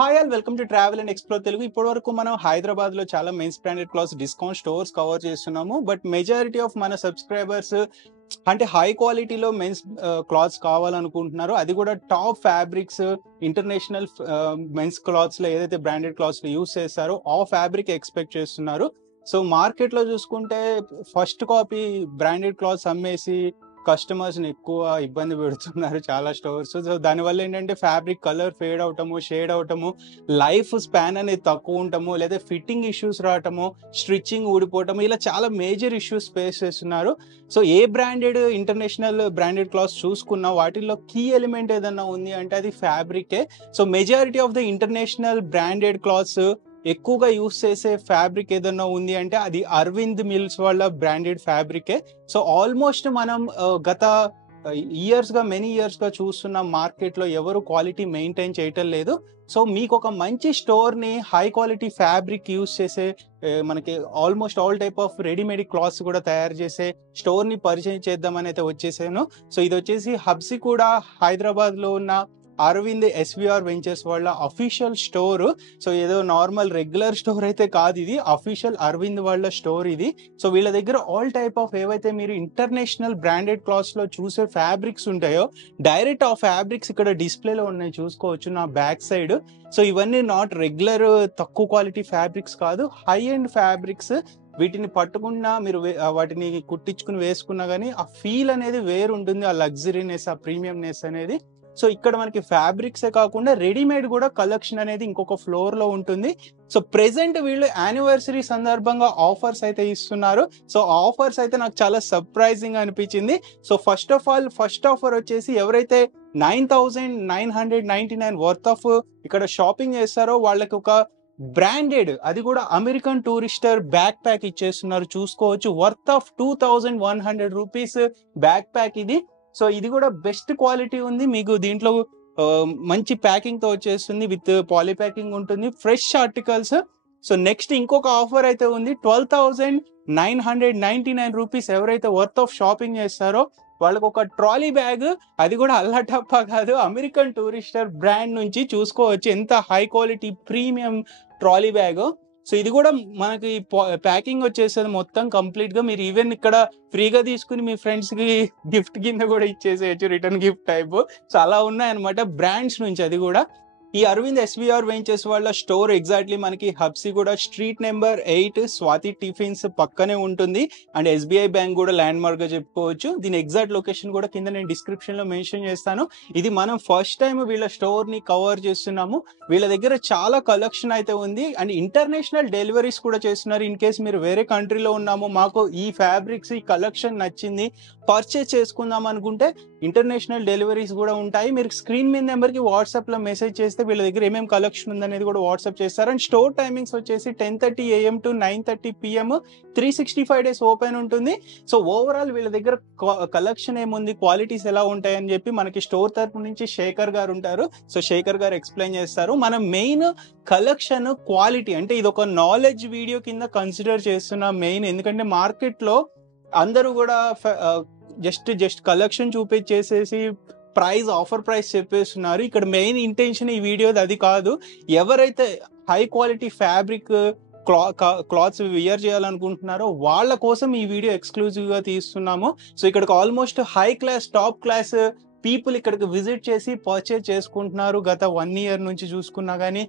Hi all welcome to travel and explore Telugu. ఇప్పటివరకు మనం హైదరాబాద్లో చాలా men's branded clothes discount stores cover చేస్తున్నాము. బట్ మెజారిటీ ఆఫ్ మన సబ్స్క్రైబర్స్ అంటే హై క్వాలిటీలో మెన్స్ క్లాత్స్ కావాలనుకుంటున్నారు. అది కూడా టాప్ ఫ్యాబ్రిక్స్ ఇంటర్నేషనల్ మెన్స్ క్లాత్స్లో ఏదైతే బ్రాండెడ్ క్లాత్స్లో యూస్ చేస్తారో ఆ ఫ్యాబ్రిక్ ఎక్స్పెక్ట్ చేస్తున్నారు. సో మార్కెట్లో చూసుకుంటే ఫస్ట్ కాపీ బ్రాండెడ్ క్లాత్స్ అమ్మేసి కస్టమర్స్ని ఎక్కువ ఇబ్బంది పెడుతున్నారు చాలా స్టోర్స్. సో దానివల్ల ఏంటంటే ఫ్యాబ్రిక్ కలర్ ఫేడ్ అవటము, షేడ్ అవటము, లైఫ్ స్పాన్ అనేది తక్కువ ఉండటము, లేదా ఫిట్టింగ్ ఇష్యూస్ రావటము, స్టిచ్చింగ్ ఊడిపోవటము, ఇలా చాలా మేజర్ ఇష్యూస్ ఫేస్ చేస్తున్నారు. సో ఏ బ్రాండెడ్ ఇంటర్నేషనల్ బ్రాండెడ్ క్లాత్స్ చూసుకున్నా వాటిల్లో కీ ఎలిమెంట్ ఏదన్నా ఉంది అంటే అది ఫ్యాబ్రికే. So majority of the international branded clothes ఎక్కువగా యూస్ చేసే ఫ్యాబ్రిక్ ఏదన్నా ఉంది అంటే అది అరవింద్ మిల్స్ వాళ్ళ బ్రాండెడ్ ఫ్యాబ్రికే. సో ఆల్మోస్ట్ మనం గత మెనీ ఇయర్స్ గా చూస్తున్న మార్కెట్ లో ఎవరు క్వాలిటీ మెయింటైన్ చేయటం లేదు. సో మీకు ఒక మంచి స్టోర్ ని హై క్వాలిటీ ఫ్యాబ్రిక్ యూస్ చేసే మనకి almost all type of readymade clothes కూడా తయారు చేసే స్టోర్ ని పరిచయం చేద్దామని అయితే వచ్చేసాను. సో ఇది వచ్చేసి హబ్సిగూడ హైదరాబాద్ లో ఉన్న అరవింద్ ఎస్విఆర్ వెంచర్స్ వాళ్ళ అఫీషియల్ స్టోర్. సో ఏదో నార్మల్ రెగ్యులర్ స్టోర్ అయితే కాదు, ఇది అఫీషియల్ అరవింద్ వాళ్ళ స్టోర్ ఇది. సో వీళ్ళ దగ్గర ఆల్ టైప్ ఆఫ్ ఏవైతే మీరు ఇంటర్నేషనల్ బ్రాండెడ్ క్లాత్స్ లో చూసే ఫ్యాబ్రిక్స్ ఉంటాయో డైరెక్ట్ ఆ ఫ్యాబ్రిక్స్ ఇక్కడ డిస్ప్లేలో ఉన్నాయి, చూసుకోవచ్చు నా బ్యాక్ సైడ్. సో ఇవన్నీ నాట్ రెగ్యులర్ తక్కువ క్వాలిటీ ఫ్యాబ్రిక్స్ కాదు, హై ఎండ్ ఫ్యాబ్రిక్స్. వీటిని పట్టుకున్నా మీరు వాటిని కుట్టించుకుని వేసుకున్నా కానీ ఆ ఫీల్ అనేది వేరు ఉంటుంది, ఆ లగ్జరీనెస్, ఆ ప్రీమియంనెస్ అనేది. సో ఇక్కడ మనకి ఫ్యాబ్రిక్సే కాకుండా రెడీమేడ్ కూడా కలెక్షన్ అనేది ఇంకొక ఫ్లోర్ లో ఉంటుంది. సో ప్రెసెంట్ వీళ్ళు యానివర్సరీ సందర్భంగా ఆఫర్స్ అయితే ఇస్తున్నారు. సో ఆఫర్స్ అయితే నాకు చాలా సర్ప్రైజింగ్ అనిపించింది. సో ఫస్ట్ ఆఫర్ వచ్చేసి ఎవరైతే 9,999 వర్త్ ఆఫ్ ఇక్కడ షాపింగ్ చేస్తారో వాళ్ళకి ఒక బ్రాండెడ్, అది కూడా అమెరికన్ టూరిస్టర్ బ్యాక్ ప్యాక్ ఇచ్చేస్తున్నారు, చూసుకోవచ్చు. Worth of 2,100 rupees back pack ఇది. సో ఇది కూడా బెస్ట్ క్వాలిటీ ఉంది, మీకు దీంట్లో మంచి ప్యాకింగ్ తో వచ్చేస్తుంది, విత్ పాలీ ప్యాకింగ్ ఉంటుంది, ఫ్రెష్ ఆర్టికల్స్. సో నెక్స్ట్ ఇంకొక ఆఫర్ అయితే ఉంది, 12,999 రూపీస్ ఎవరైతే వర్త్ ఆఫ్ షాపింగ్ చేస్తారో వాళ్ళకి ఒక ట్రాలీ బ్యాగ్, అది కూడా అల్లాటప్ప కాదు, అమెరికన్ టూరిస్టర్ బ్రాండ్ నుంచి, చూసుకోవచ్చు ఎంత high quality premium trolley bag. So ఇది కూడా మనకి ప్యాకింగ్ వచ్చేస్తుంది మొత్తం కంప్లీట్ గా. మీరు ఈవెన్ ఇక్కడ ఫ్రీగా తీసుకుని మీ ఫ్రెండ్స్ కి గిఫ్ట్ కింద కూడా ఇచ్చేసేయచ్చు, రిటర్న్ గిఫ్ట్ టైప్. సో అలా ఉన్నాయన్నమాట బ్రాండ్స్ నుంచి. అది కూడా ఈ అరవింద్ ఎస్విఆర్ వెంచర్స్ వాళ్ళ స్టోర్ ఎగ్జాక్ట్లీ మనకి Habsiguda street number 8 Swathi tiffins పక్కనే ఉంటుంది. అండ్ ఎస్బీఐ బ్యాంక్ కూడా ల్యాండ్ మార్క్ గా చెప్పుకోవచ్చు. దీని ఎగ్జాక్ట్ లొకేషన్ కూడా కింద నేను డిస్క్రిప్షన్ లో మెన్షన్ చేస్తాను. ఇది మనం ఫస్ట్ టైం వీళ్ళ స్టోర్ ని కవర్ చేస్తున్నాము. వీళ్ళ దగ్గర చాలా కలెక్షన్ అయితే ఉంది అండ్ ఇంటర్నేషనల్ డెలివరీస్ కూడా చేస్తున్నారు. ఇన్ కేస్ మీరు వేరే కంట్రీలో ఉన్నాము, మాకు ఈ ఫ్యాబ్రిక్స్ ఈ కలెక్షన్ నచ్చింది, పర్చేస్ చేసుకుందాం అనుకుంటే ఇంటర్నేషనల్ డెలివరీస్ కూడా ఉంటాయి. మీరు స్క్రీన్ మీద నెంబర్ కి వాట్సాప్ లో మెసేజ్ చేస్తే వీళ్ళ దగ్గర ఏమేమి కలెక్షన్ ఉందనేది కూడా వాట్సాప్ చేస్తారు. అండ్ స్టోర్ టైమింగ్స్ వచ్చేసి 10:30 AM to 9:30 PM, 365 days open ఉంటుంది. సో ఓవరాల్ వీళ్ళ దగ్గర కలెక్షన్ ఏముంది, క్వాలిటీస్ ఎలా ఉంటాయని చెప్పి మనకి స్టోర్ తరపు నుంచి శేఖర్ గారు ఉంటారు. సో శేఖర్ గారు ఎక్స్ప్లెయిన్ చేస్తారు. మనం మెయిన్ కలెక్షన్ క్వాలిటీ అంటే ఇది ఒక నాలెడ్జ్ వీడియో కింద కన్సిడర్ చేస్తున్న మెయిన్, ఎందుకంటే మార్కెట్ లో అందరూ కూడా జస్ట్ కలెక్షన్ చూపించేసేసి ఆఫర్ ప్రైస్ చెప్పేస్తున్నారు. ఇక్కడ మెయిన్ ఇంటెన్షన్ ఈ వీడియోది అది కాదు. ఎవరైతే high quality fabric clothes wear చేయాలనుకుంటున్నారో వాళ్ళ కోసం ఈ వీడియో ఎక్స్క్లూజివ్ గా తీస్తున్నాము. సో ఇక్కడికి almost high class top class people ఇక్కడికి విజిట్ చేసి పర్చేజ్ చేసుకుంటున్నారు. గత 1 year నుంచి చూసుకున్నా కానీ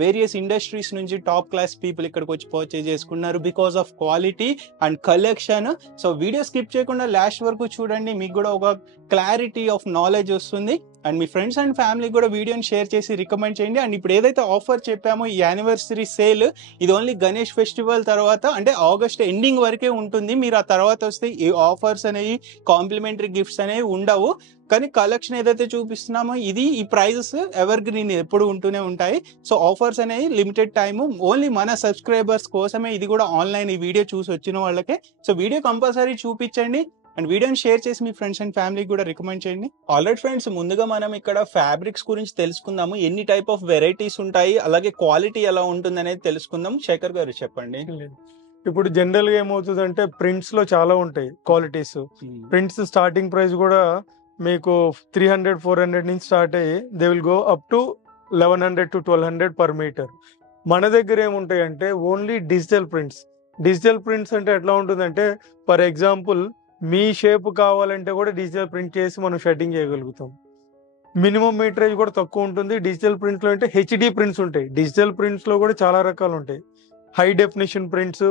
వేరియస్ ఇండస్ట్రీస్ నుంచి టాప్ క్లాస్ పీపుల్ ఇక్కడికి వచ్చి పర్చేజ్ చేసుకున్నారు because of quality and collection. So video skip చేయకుండా లాస్ట్ వరకు చూడండి, మీకు కూడా ఒక క్లారిటీ ఆఫ్ నాలెడ్జ్ వస్తుంది. అండ్ మీ ఫ్రెండ్స్ అండ్ ఫ్యామిలీకి కూడా వీడియోని షేర్ చేసి రికమెండ్ చేయండి. అండ్ ఇప్పుడు ఏదైతే ఆఫర్ చెప్పామో ఈ యానివర్సరీ సేల్, ఇది ఓన్లీ గణేష్ ఫెస్టివల్ తర్వాత అంటే ఆగస్ట్ ఎండింగ్ వరకే ఉంటుంది. మీరు ఆ తర్వాత వస్తే ఈ ఆఫర్స్ అనేవి, కాంప్లిమెంటరీ గిఫ్ట్స్ అనేవి ఉండవు. కానీ కలెక్షన్ ఏదైతే చూపిస్తున్నామో ఈ ప్రైజెస్ ఎవర్ గ్రీన్ ఎప్పుడు ఉంటూనే ఉంటాయి. సో ఆఫర్స్ అనేవి లిమిటెడ్ టైము, ఓన్లీ మన సబ్స్క్రైబర్స్ కోసమే. ఇది కూడా ఆన్లైన్ ఈ వీడియో చూసి వచ్చిన వాళ్ళకే. సో వీడియో కంపల్సరీ చూపించండి అండ్ వీడియోని షేర్ చేసి మీ ఫ్రెండ్స్ అండ్ ఫ్యామిలీకి కూడా రికమెండ్ చేయండి. ఆల్రైట్ ఫ్రెండ్స్, ముందుగా మనం ఇక్కడ ఫ్యాబ్రిక్స్ గురించి తెలుసుకుందాము. ఎన్ని టైప్ ఆఫ్ వెరైటీస్ ఉంటాయి, అలాగే క్వాలిటీ ఎలా ఉంటుంది అనేది తెలుసుకుందాం. శేఖర్ గారు చెప్పండి. ఇప్పుడు జనరల్ గా ఏమవుతుందంటే ప్రింట్స్ లో చాలా ఉంటాయి క్వాలిటీస్. ప్రింట్స్ స్టార్టింగ్ ప్రైస్ కూడా మీకు 300-400 నుంచి స్టార్ట్ అయ్యి they will go up to 1100 to 1200 per metre. మన దగ్గర ఏముంటాయి అంటే only digital prints. Digital prints అంటే ఎట్లా ఉంటుందంటే ఫర్ ఎగ్జాంపుల్ మీ షేప్ కావాలంటే కూడా డిజిటల్ ప్రింట్ చేసి మనం షెడ్డింగ్ చేయగలుగుతాం. మినిమం మీటరేజ్ కూడా తక్కువ ఉంటుంది. డిజిటల్ ప్రింట్స్ లో అంటే హెచ్డి ప్రింట్స్ ఉంటాయి. డిజిటల్ ప్రింట్స్ లో కూడా చాలా రకాలు ఉంటాయి. High definition prints,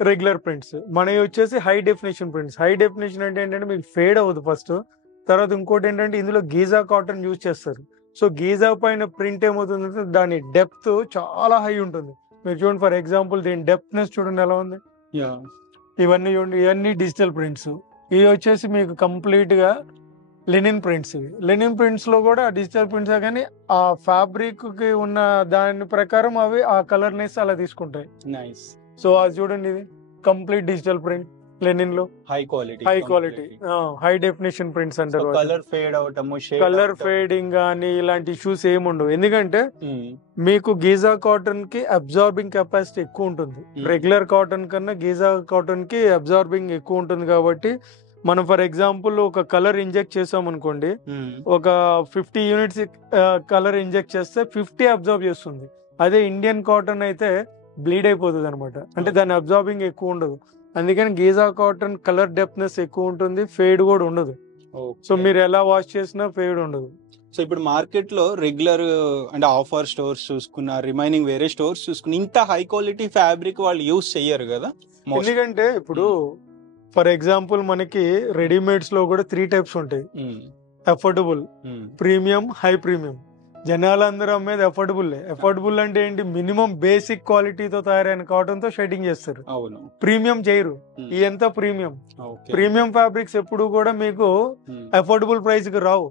regular prints. మనవి వచ్చేసి high definition prints. High definition అంటే ఏంటంటే మీకు ఫేడ్ అవ్వదు ఫస్ట్. తర్వాత ఇంకోటి ఏంటంటే ఇందులో గీజా కాటన్ యూజ్ చేస్తారు. సో గీజా పైన ప్రింట్ ఏమవుతుందంటే దాని డెప్త్ చాలా హై ఉంటుంది. మీరు చూడండి ఫర్ ఎగ్జాంపుల్ దీని డెప్త్నెస్ చూడండి ఎలా ఉంది. ఇవన్నీ చూడండి, ఇవన్నీ డిజిటల్ ప్రింట్స్. ఇవి వచ్చేసి మీకు కంప్లీట్ గా లెనిన్ ప్రింట్స్. లెనిన్ ప్రింట్స్ లో కూడా డిజిటల్ ప్రింట్స్ కానీ ఆ ఫ్యాబ్రిక్ కి ఉన్న దాని ప్రకారం అవి ఆ కలర్నెస్ అలా తీసుకుంటాయి. నైస్. సో అది చూడండి, ఇది కంప్లీట్ డిజిటల్ ప్రింట్ లెనిన్ లో high quality high definition prints అంటారు. కలర్ ఫేడ్ అవటము, కలర్ ఫేడింగ్ కానీ ఇలాంటి ఇష్యూస్ ఏముండవు. ఎందుకంటే మీకు గీజా కాటన్ కి అబ్జార్బింగ్ కెపాసిటీ ఎక్కువ ఉంటుంది. రెగ్యులర్ కాటన్ కన్నా గీజా కాటన్ కి అబ్జార్బింగ్ ఎక్కువ ఉంటుంది. కాబట్టి మనం ఫర్ ఎగ్జాంపుల్ ఒక కలర్ ఇంజెక్ట్ చేసాం అనుకోండి, ఒక 50 యూనిట్స్ కలర్ ఇంజెక్ట్ చేస్తే 50 అబ్జార్బ్ చేస్తుంది. అదే ఇండియన్ కాటన్ అయితే బ్లీడ్ అయిపోతుంది అనమాట. అంటే దాని అబ్జార్బింగ్ ఎక్కువ ఉండదు. అందుకని గీజా కాటన్ కలర్ డెప్త్నెస్ ఎక్కువ ఉంటుంది, ఫేడ్ కూడా ఉండదు. సో మీరు ఎలా వాష్ చేసినా ఫేడ్ ఉండదు. సో ఇప్పుడు మార్కెట్ లో రెగ్యులర్ అంటే ఆఫర్ స్టోర్స్ చూసుకున్న, రిమైనింగ్ వేరే స్టోర్స్ చూసుకున్న ఇంత హై క్వాలిటీ ఫ్యాబ్రిక్ వాళ్ళు యూజ్ చెయ్యరు కదా. ఎందుకంటే ఇప్పుడు ఫర్ ఎగ్జాంపుల్ మనకి రెడీమేడ్స్ లో కూడా 3 టైప్స్ ఉంటాయి. Affordable, premium, high premium. జనాలందరూ అమ్మేది అఫోర్డబుల్. అఫోర్డబుల్ అంటే ఏంటి, మినిమం బేసిక్ క్వాలిటీతో తయారైన కాటన్ తో షెడ్డింగ్ చేస్తారు. అవును, ప్రీమియం చేయరు. ఇదంతా ప్రీమియం. ప్రీమియం ఫ్యాబ్రిక్స్ ఎప్పుడు కూడా మీకు అఫోర్డబుల్ ప్రైస్ కి రావు.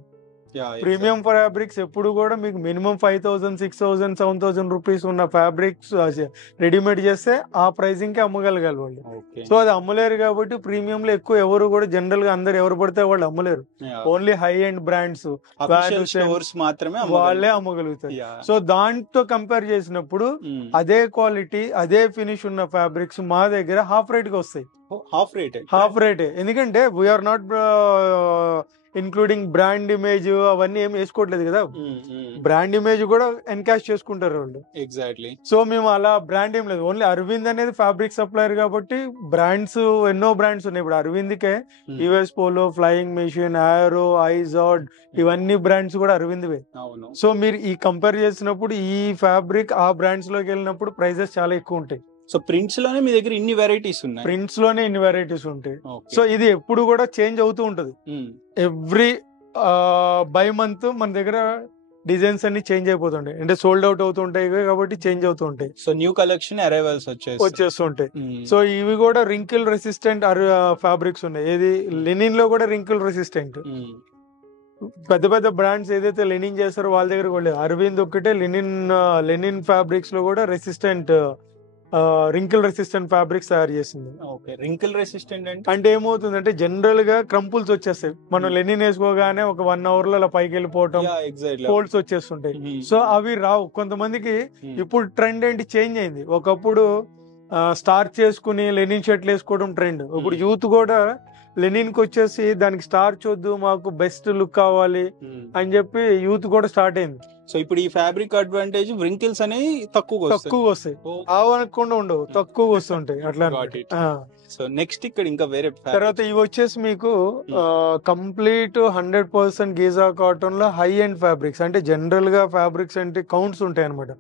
ప్రీమియం ఫ్యాబ్రిక్స్ ఎప్పుడు కూడా మీకు మినిమం 5000, 6000, 7000 రూపీస్ ఉన్న ఫ్యాబ్రిక్స్ రెడీమేడ్ చేస్తే ఆ ప్రైసింగ్ కి అమ్మగలగాలి వాళ్ళు. సో అది అమ్మలేరు కాబట్టి ప్రీమియం లో ఎక్కువ ఎవరు కూడా జనరల్ గా అందరు ఎవరు పడితే వాళ్ళు అమ్మలేరు. ఓన్లీ హై ఎండ్ బ్రాండ్స్ మాత్రమే వాళ్ళే అమ్మగలుగుతారు. సో దాంతో కంపేర్ చేసినప్పుడు అదే క్వాలిటీ అదే ఫినిష్ ఉన్న ఫ్యాబ్రిక్స్ మా దగ్గర హాఫ్ రేట్ కి వస్తాయి. Half rate. ఎందుకంటే we are not including brand image అవన్నీ ఏం వేసుకోవట్లేదు కదా. బ్రాండ్ ఇమేజ్ కూడా ఎన్కాష్ చేసుకుంటారు వాళ్ళు. ఎగ్జాక్ట్లీ. సో మేము అలా బ్రాండ్ ఏం లేదు. ఓన్లీ అరవింద్ అనేది ఫ్యాబ్రిక్ సప్లయర్ కాబట్టి బ్రాండ్స్ ఎన్నో బ్రాండ్స్ ఉన్నాయి. ఇప్పుడు అరవింద్ కే యుఎస్ పోలో, ఫ్లయింగ్ మెషిన్, ఆరో, ఐజాడ్ ఇవన్నీ బ్రాండ్స్ కూడా అరవింద్వే. సో మీరు ఈ కంపేర్ చేసినప్పుడు ఈ ఫ్యాబ్రిక్ ఆ బ్రాండ్స్ లోకి వెళ్ళినప్పుడు ప్రైజెస్ చాలా ఎక్కువ ఉంటాయి. సో ప్రింట్స్ లోనే మీ దగ్గర ఇన్ని వెరైటీస్ ఉన్నాయి. ప్రింట్స్ లోనే ఇన్ని వెరైటీస్ ఉంటాయి. సో ఇది ఎప్పుడు కూడా చేంజ్ అవుతూ ఉంటది. ఎవ్రీ బై మంత్ మన దగ్గర డిజైన్స్ అన్ని చేంజ్ అయిపోతుంటాయి. అంటే సోల్డ్ అవుట్ అవుతుంటాయి కాబట్టి చేంజ్ అవుతూ ఉంటాయి. సో న్యూ కలెక్షన్ అరైవల్స్ వచ్చేస్తుంటాయి. సో ఇవి కూడా రింకిల్ రెసిస్టెంట్ ఫ్యాబ్రిక్స్ ఉన్నాయి. ఏది లెనిన్ లో కూడా రింకిల్ రెసిస్టెంట్. పెద్ద పెద్ద బ్రాండ్స్ ఏదైతే లెనిన్ చేస్తారో వాళ్ళ దగ్గర కూడా అరవింద్ ఒక్కటే లెనిన్ ఫ్యాబ్రిక్స్ లో కూడా రెసిస్టెంట్ రింకిల్ రెసిస్టెంట్ ఫ్యాబ్రిక్స్ తయారు చేసింది. రింకిల్ రెసిస్టెంట్ అంటే ఏమవుతుందంటే జనరల్ గా క్రంపుల్స్ వచ్చేస్తాయి. మనం లెనిన్ వేసుకోగానే ఒక 1 hour లో అలా పైకి వెళ్ళిపోవటం, ఫోల్డ్స్ వచ్చేస్తుంటాయి. సో అవి రావు కొంతమందికి. ఇప్పుడు ట్రెండ్ ఏంటి చేంజ్ అయింది. ఒకప్పుడు స్టార్చ్ చేసుకుని లెనిన్ షర్ట్లు వేసుకోవడం ట్రెండ్. ఇప్పుడు యూత్ కూడా లెనిన్ కి వచ్చేసి దానికి స్టార్చ్ వద్దు, మాకు బెస్ట్ లుక్ కావాలి అని చెప్పి యూత్ కూడా స్టార్ట్ అయింది. సో ఇప్పుడు ఈ ఫ్యాబ్రిక్ అడ్వాంటేజ్ రింకిల్స్ అనేవి తక్కువ వస్తాయి. ఆవనకుండా ఉండవు, తక్కువ వస్తుంటాయి అట్లా. సో నెక్స్ట్ ఇక్కడ ఇంకా వేరే తర్వాత ఇవి వచ్చేసి మీకు కంప్లీట్ 100% గీజా కాటన్ లో హై ఎండ్ ఫ్యాబ్రిక్స్. అంటే జనరల్ గా ఫ్యాబ్రిక్స్ అంటే కౌంట్స్ ఉంటాయి అనమాట.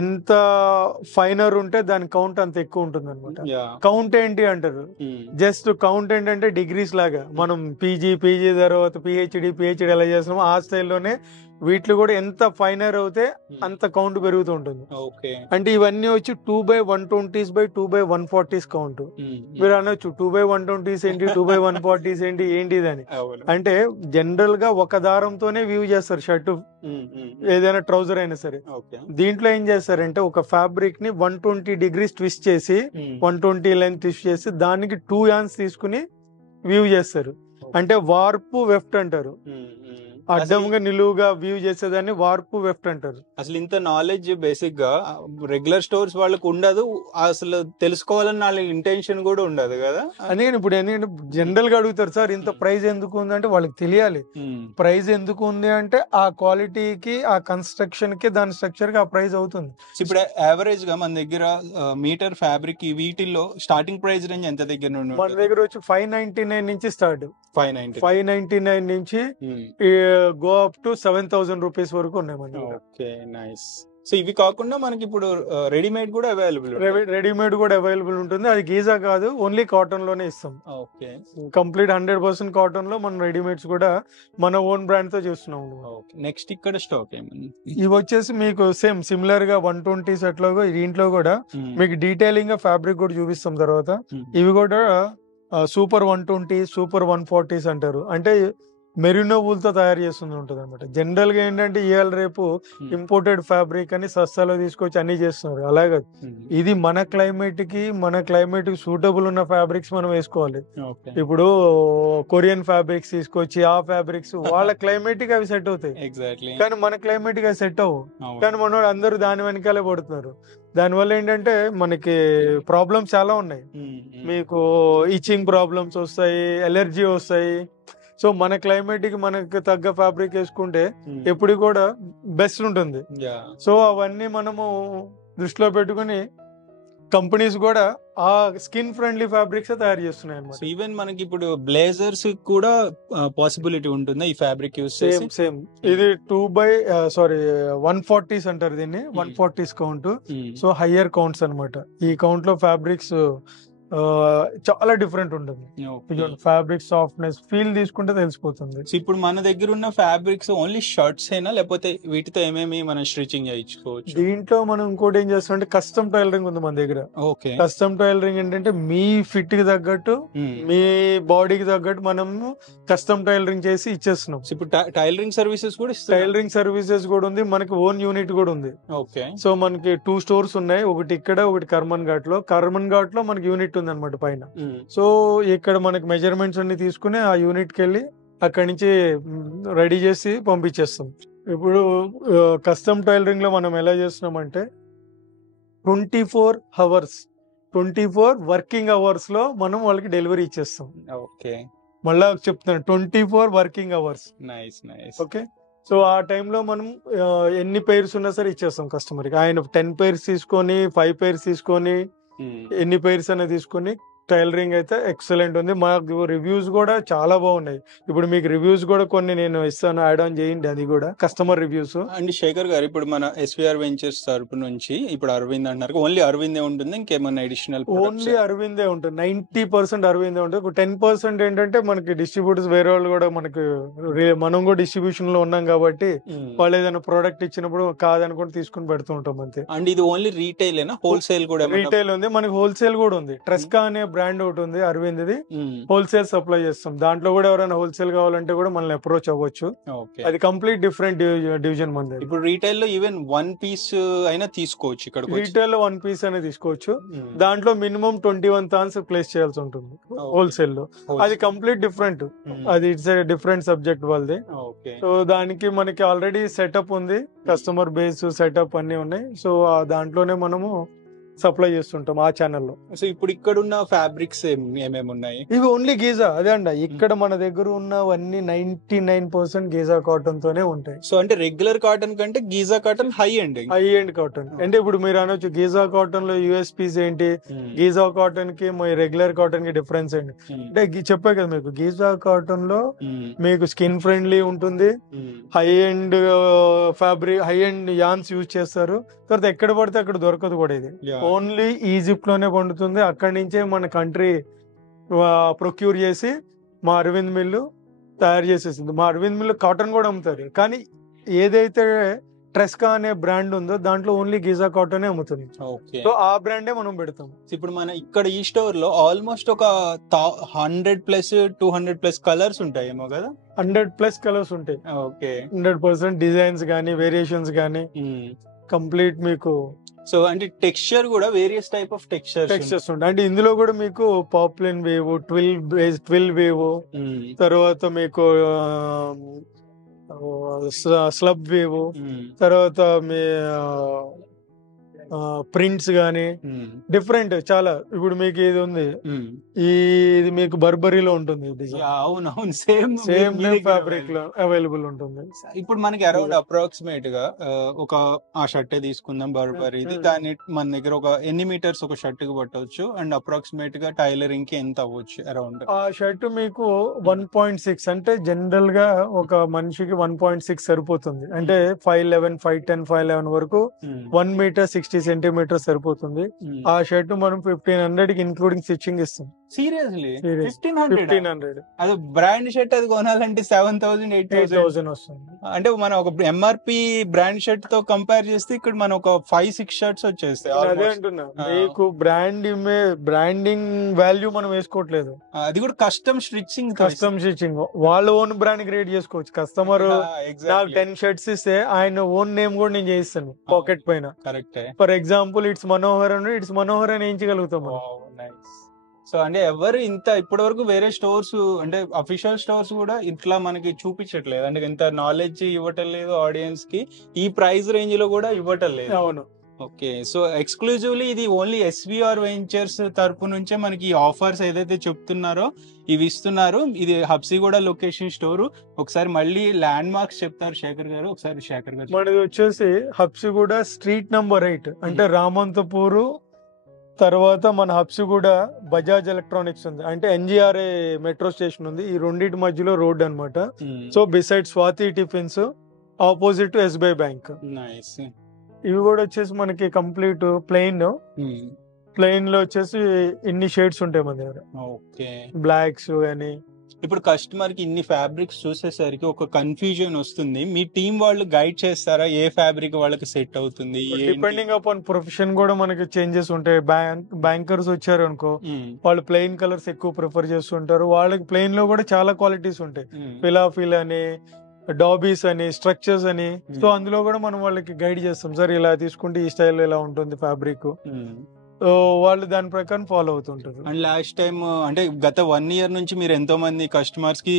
ఎంత ఫైనర్ ఉంటే దాని కౌంట్ అంత ఎక్కువ ఉంటుంది అనమాట. కౌంట్ ఏంటి అంటారు, జస్ట్ కౌంట్ ఏంటంటే డిగ్రీస్ లాగా. మనం పీజీ తర్వాత పిహెచ్డి ఎలా చేస్తున్నామో ఆ స్టైల్లోనే వీటిలో కూడా ఎంత ఫైనర్ అవుతే అంత కౌంట్ పెరుగుతూ ఉంటుంది. అంటే ఇవన్నీ వచ్చి 2/120s by 2/140s కౌంట్. మీరు అనొచ్చు 2/120s ఏంటి, 2/140s ఏంటి ఇదని. అంటే జనరల్ గా ఒక దారంతోనే వ్యూ చేస్తారు షర్ట్, ఏదైనా ట్రౌజర్ అయినా సరే. దీంట్లో ఏం చేస్తారంటే ఒక ఫ్యాబ్రిక్ ని 120 degrees ట్విస్ట్ చేసి 120 లెంత్ ట్విస్ట్ చేసి దానికి 2 yarns తీసుకుని వ్యూ చేస్తారు. అంటే వార్పు వెఫ్ట్ అంటారు. అడ్డంగా నిలువుగా వ్యూ చేసేదాన్ని వార్పు వెఫ్ట్ అంటారు. అసలు ఇంత నాలెడ్జ్ బేసిక్ గా రెగ్యులర్ స్టోర్స్ వాళ్ళకు ఉండదు, అసలు తెలుసుకోవాలని వాళ్ళ ఇంటెన్షన్ కూడా ఉండదు కదా. అందుకని ఇప్పుడు ఎందుకంటే జనరల్ గా అడుగుతారు, సార్ ఇంత ప్రైస్ ఎందుకు ఉంది అంటే వాళ్ళకి తెలియాలి. ప్రైస్ ఎందుకు ఉంది అంటే ఆ క్వాలిటీకి, ఆ కన్స్ట్రక్షన్ కి, దాని స్ట్రక్చర్ కి ఆ ప్రైస్ అవుతుంది. ఇప్పుడు యావరేజ్ గా మన దగ్గర మీటర్ ఫ్యాబ్రిక్ వీటిల్లో స్టార్టింగ్ ప్రైస్ రేంజ్ ఎంత దగ్గర నుండి మన దగ్గర వచ్చి 599 నుంచి స్టార్ట్. 599 నుంచి గో అప్ టు 7,000 రూపీస్ వరకు ఉన్నాయి మన దగ్గర. Okay, nice. సో ఇవి కాకుండా మనకి ఇప్పుడు రెడీమేడ్ కూడా అవైలబుల్, రెడీమేడ్ కూడా అవైలబుల్ ఉంటుంది. అది గీజా కాదు, ఓన్లీ కాటన్ లోనే ఇస్తాం. ఓకే, కంప్లీట్ 100% కాటన్ లో మనం రెడీమేడ్స్ కూడా మన ఓన్ బ్రాండ్ తో చేస్తున్నాం. నెక్స్ట్ ఇక్కడ స్టాక్ ఏమన్నా ఇవి వచ్చేసి మీకు సేమ్ సిమిలర్ గా 120 సెట్ లో దీంట్లో కూడా మీకు డీటెయిలింగ్ గా ఫ్యాబ్రిక్ కూడా చూపిస్తాం తర్వాత. ఇవి కూడా సూపర్ 120, సూపర్ 140s అంటారు. అంటే మెరినో వూల్ తో తయారు చేస్తుంది ఉంటుంది అనమాట. జనరల్ గా ఏంటంటే ఇవాళ రేపు ఇంపోర్టెడ్ ఫ్యాబ్రిక్ అని సస్తాలో తీసుకొచ్చి అన్ని చేస్తున్నారు. అలాగే ఇది మన క్లైమేట్ కి సూటబుల్ ఉన్న ఫ్యాబ్రిక్స్ మనం వేసుకోవాలి. ఇప్పుడు కొరియన్ ఫ్యాబ్రిక్స్ తీసుకొచ్చి ఆ ఫ్యాబ్రిక్స్ వాళ్ళ క్లైమేట్ కి అవి సెట్ అవుతాయి, కానీ మన క్లైమేట్ కి అవి సెట్ అవ్వవు. కానీ మన అందరూ దాని వెనకాలే పడుతున్నారు. దానివల్ల ఏంటంటే మనకి ప్రాబ్లమ్స్ చాలా ఉన్నాయి. మీకు ఇచ్చింగ్ ప్రాబ్లమ్స్ వస్తాయి, ఎలర్జీ వస్తాయి. సో మన క్లైమేట్ కి మనకు తగ్గ ఫ్యాబ్రిక్ వేసుకుంటే ఎప్పుడు కూడా బెస్ట్ ఉంటుంది. సో అవన్నీ మనము దృష్టిలో పెట్టుకుని కంపెనీస్ కూడా ఆ స్కిన్ ఫ్రెండ్లీ ఫ్యాబ్రిక్స్ తయారు చేస్తున్నాయి అన్నమాట. ఈవెన్ మనకి ఇప్పుడు బ్లేజర్స్ కూడా పాసిబిలిటీ ఉంటుందా ఈ ఫ్యాబ్రిక్ యూస్ చేసి? సేమ్ ఇది 140s అంటారు దీన్ని. 140s count. So higher counts అన్నమాట. ఈ కౌంట్ లో ఫ్యాబ్రిక్స్ చాలా డిఫరెంట్ ఉంటుంది. ఫ్యాబ్రిక్ సాఫ్ట్నెస్ ఫీల్ తీసుకుంటే తెలిసిపోతుంది. ఇప్పుడు మన దగ్గర ఉన్న ఫ్యాబ్రిక్స్ ఓన్లీ షర్ట్స్ అయినా, లేకపోతే వీటితో ఏమేమి మనం స్టిచింగ్ చేయించుకోవచ్చు? దీంట్లో మనం ఇంకోటి ఏం చేస్తామంటే కస్టమ్ టైలరింగ్ ఉంది మన దగ్గర. ఓకే, కస్టమ్ టైలరింగ్ ఏంటంటే మీ ఫిట్ కి తగ్గట్టు, మీ బాడీకి తగ్గట్టు మనం కస్టమ్ టైలరింగ్ చేసి ఇచ్చేస్తున్నాం. ఇప్పుడు టైలరింగ్ సర్వీసెస్ కూడా ఉంది. మనకి ఓన్ యూనిట్ కూడా ఉంది. ఓకే, సో మనకి 2 స్టోర్స్ ఉన్నాయి, ఒకటి ఇక్కడ, ఒకటి కర్మన్ ఘాట్ లో. కర్మన్ ఘాట్ లో మనకి యూనిట్ ఉంది అనమాట పైన. సో ఇక్కడ మనకి మెజర్మెంట్స్ అన్ని తీసుకుని ఆ యూనిట్ కి వెళ్ళి అక్కడి నుంచి రెడీ చేసి పంపించేస్తాం. ఇప్పుడు కస్టమ్ టైలరింగ్ లో మనం ఎలా చేస్తున్నామంటే 24 వర్కింగ్ అవర్స్ లో మనం వాళ్ళకి డెలివరీ ఇచ్చేస్తాం. ఓకే, మళ్ళా చెప్తున్నాను, 24 working hours. Nice. Okay, so ఆ టైంలో మనం ఎన్ని పైర్స్ ఉన్నా సరే ఇచ్చేస్తాం కస్టమర్ కి. ఆయన 10 పైర్స్ తీసుకొని, 5 పైర్స్ తీసుకొని, ఎన్ని పైర్స్ అనేది తీసుకొని టైలరింగ్ అయితే ఎక్సలెంట్ ఉంది. మాకు రివ్యూస్ కూడా చాలా బాగున్నాయి. ఇప్పుడు మీకు రివ్యూస్ కూడా కొన్ని నేను ఇస్తాను, యాడ్ ఆన్ చేయండి. అది కూడా కస్టమర్ రివ్యూస్. అండ్ శేఖర్ గారు, ఇప్పుడు మన ఎస్విఆర్ వెంచర్స్ తరపు నుంచి ఇప్పుడు అరవింద్ అంటున్నారు, ఓన్లీ అరవిందే ఉంటుంది, ఇంకేమన్నా అడిషనల్? ఓన్లీ అరవిందే ఉంటుంది. 90% అరవిందే ఉంటుంది. 10% ఏంటంటే మనకి డిస్ట్రిబ్యూటర్స్ వేరే వాళ్ళు కూడా మనం కూడా డిస్ట్రిబ్యూషన్ లో ఉన్నాం కాబట్టి వాళ్ళు ఏదైనా ప్రోడక్ట్ ఇచ్చినప్పుడు కాదనుకుంటే తీసుకుని పెడుతూ ఉంటాం అంతే. అండ్ ఇది ఓన్లీ రీటైల్ ఏనా, హోల్సేల్ కూడా? రీటైల్ ఉంది, మనకి హోల్సేల్ కూడా ఉంది. ట్రెస్కా అనే బ్రాండ్ ఒకటి ఉంది అరవింద్ ది, హోల్సేల్ సప్లై చేస్తాం. దాంట్లో కూడా ఎవరైనా హోల్సేల్ కావాలంటే కూడా మనల్ని అప్రోచ్ అవ్వచ్చు. అది కంప్లీట్ డిఫరెంట్ డివిజన్ మంది. ఇప్పుడు రీటైల్ లో ఈవెన్ 1 పీస్ అయినా తీసుకోవచ్చు. ఇక్కడ రీటైల్ లో 1 పీస్ అనేది తీసుకోవచ్చు. దాంట్లో మినిమం 21 థాన్స్ ప్లేస్ చేయాల్సి ఉంటుంది హోల్సేల్ లో. అది కంప్లీట్ డిఫరెంట్, అది ఇట్స్ డిఫరెంట్ సబ్జెక్ట్ వాళ్ళది. సో దానికి మనకి ఆల్రెడీ సెటప్ ఉంది, కస్టమర్ బేస్ సెటప్ అన్ని ఉన్నాయి. సో దాంట్లోనే మనము సప్లై చేస్తుంటాం ఆ ఛానల్లో. సో ఇప్పుడు ఇక్కడ ఉన్న ఫ్యాబ్రిక్స్ ఏమేమి ఉన్నాయి? ఇవి ఓన్లీ గీజా. అదే అండి, ఇక్కడ మన దగ్గర ఉన్నవన్నీ 99% గీజా కాటన్ తోనే ఉంటాయి. సో అంటే రెగ్యులర్ కాటన్ కంటే Giza cotton high end cotton. అంటే ఇప్పుడు మీరు అనొచ్చు గీజా కాటన్ లో యూఎస్పీస్ ఏంటి, గీజా కాటన్ కి రెగ్యులర్ కాటన్ కి డిఫరెన్స్ ఏంటి అంటే చెప్పే కదా మీకు, గీజా కాటన్ లో మీకు స్కిన్ ఫ్రెండ్లీ ఉంటుంది, high end fabric, high end yawns use చేస్తారు. తర్వాత ఎక్కడ పడితే అక్కడ దొరకదు కూడా. ఇది ఓన్లీ ఈజిప్ట్ లోనే పండుతుంది. అక్కడి నుంచే మన కంట్రీ ప్రొక్యూర్ చేసి మా అరవింద్ మిల్లు తయారు చేసేసింది. మా అరవింద్ మిల్లు కాటన్ కూడా అమ్ముతారు, కానీ ఏదైతే ట్రెస్కా అనే బ్రాండ్ ఉందో దాంట్లో ఓన్లీ గీజా కాటన్ అమ్ముతుంది. సో ఆ బ్రాండే మనం పెడతాం. ఇప్పుడు మన ఇక్కడ ఈ స్టోర్ లో ఆల్మోస్ట్ ఒక 100+ 200+ కలర్స్ ఉంటాయేమో కదా? 100+ కలర్స్ ఉంటాయి. ఓకే, 100% డిజైన్స్ గానీ, వేరియేషన్స్ గానీ కంప్లీట్ మీకు. సో అంటే టెక్స్చర్ కూడా వేరియస్ టైప్ ఆఫ్ టెక్స్చర్స్ ఉంటాయి. అంటే ఇందులో కూడా మీకు పాప్లిన్ వేవ్, 12 వేవ్, తర్వాత మీకు స్లబ్ వేవ్, తర్వాత మీ ప్రింట్స్ గానీ డిఫరెంట్ చాలా. ఇప్పుడు మీకు ఇది ఉంది, ఇది మీకు బర్బరీలో ఉంటుంది డిజైన్, అవునవును, సేమ్ సేమ్ ఫ్యాబ్రిక్ లో అవైలబుల్ ఉంటుంది. ఇప్పుడు మనకి అరౌండ్ అప్రాక్సిమేట్ గా ఒక ఆ షర్ట్ తీసుకుందాం బర్బరీది, దాని మన దగ్గర ఒక ఎన్ని మీటర్స్ ఒక షర్ట్ కి పట్టవచ్చు అండ్ అప్రాక్సిమేట్ గా టైలరింగ్ కి ఎంత అవ్వచ్చు అరౌండ్? ఆ షర్ట్ మీకు 1.6 అంటే జనరల్ గా ఒక మనిషికి 1.6 సరిపోతుంది. అంటే 5'11", 5'10", 5'11" వరకు 1 మీటర్ 60 సెంటీమీటర్ సరిపోతుంది. ఆ షర్ట్ మనం 1500 కి ఇన్క్లూడింగ్ స్టిచ్చింగ్ ఇస్తాం. సీరియస్లీ? Serious. 1500? అది బ్రాండ్ షర్ట్ అది కొనాలంటే 7,000 8,000 వస్తుంది. అంటే మనం ఒక ఎంఆర్పి బ్రాండ్ షర్ట్ తో కంపేర్ చేస్తే ఇక్కడ మనం ఒక 5-6 షర్ట్స్ వచ్చేస్తాయి. అదే అంటున్నా, మీకు బ్రాండింగ్ వాల్యూ మనం వేసుకోవట్లేదు. అది కూడా కస్టమ్ స్టిచ్చింగ్ వాళ్ళ ఓన్ బ్రాండ్ క్రియేట్ చేసుకోవచ్చు. కస్టమర్ నాకు 10 షర్ట్స్ ఇస్తే ఆయన ఓన్ నేమ్ కూడా నేను చేయిస్తాను పాకెట్ పైన. Correct. For example it's Manohar అని, ఇట్స్ మనోహర్ అని వేయించగలుగుతాం. సో అంటే ఎవరు ఇంత ఇప్పటి వరకు వేరే స్టోర్స్ అంటే అఫీషియల్ స్టోర్స్ కూడా ఇట్లా మనకి చూపించట్లేదు, అంటే ఇంత నాలెడ్జ్ ఇవ్వటం లేదు ఆడియన్స్ కి, ఈ ప్రైస్ రేంజ్ లో కూడా ఇవ్వటం లేదు. అవును. ఓకే, సో ఎక్స్క్లూజివ్లీ ఇది ఓన్లీ ఎస్విఆర్ వెంచర్స్ తరపు నుంచే మనకి ఆఫర్స్ ఏదైతే చెప్తున్నారో ఇవి ఇస్తున్నారు. ఇది హబ్సిగూడ లొకేషన్ స్టోర్. ఒకసారి మళ్ళీ ల్యాండ్ మార్క్స్ చెప్తారు శేఖర్ గారు, ఒకసారి శేఖర్ గారు. మనది వచ్చేసి హబ్సిగూడ స్ట్రీట్ నంబర్ 8, అంటే రామంతపూరు తర్వాత మన హబ్సిగూడ బజాజ్ ఎలక్ట్రానిక్స్ ఉంది, అంటే ఎన్జిఆర్ఏ మెట్రో స్టేషన్ ఉంది, ఈ రెండింటి మధ్యలో రోడ్ అన్నమాట. So beside Swathi tiffins, opposite SBI bank. ఇవి కూడా వచ్చేసి మనకి కంప్లీట్ ప్లెయిన్ లో వచ్చేసి ఇన్ని షేడ్స్ ఉంటాయి మన దగ్గర. ఓకే, బ్లాక్స్ అని. ఇప్పుడు కస్టమర్ కి ఇన్ని ఫ్యాబ్రిక్స్ చూసేసరికి ఒక కన్ఫ్యూజన్ వస్తుంది. మీ టీం వాళ్ళు గైడ్ చేస్తారా ఏ ఫ్యాబ్రిక్ వాళ్ళకి సెట్ అవుతుంది? డిపెండింగ్ అపాన్ ప్రొఫెషన్ కూడా మనకి చేంజెస్ ఉంటాయి. బ్యాంకర్స్ వచ్చారు అనుకో, వాళ్ళు ప్లెయిన్ కలర్స్ ఎక్కువ ప్రిఫర్ చేస్తుంటారు. వాళ్ళకి ప్లెయిన్ లో కూడా చాలా క్వాలిటీస్ ఉంటాయి, ఫిలాఫిల్ అని, డాబీస్ అని, స్ట్రక్చర్స్ అని. సో అందులో కూడా మనం వాళ్ళకి గైడ్ చేస్తాం, సార్ ఇలా తీసుకుంటే ఈ స్టైల్ ఇలా ఉంటుంది ఫ్యాబ్రిక్. వాళ్ళు దాని ప్రకారం ఫాలో అవుతుంటారు. అండ్ లాస్ట్ టైం అంటే గత 1 year నుంచి మీరు ఎంతో మంది కస్టమర్స్ కి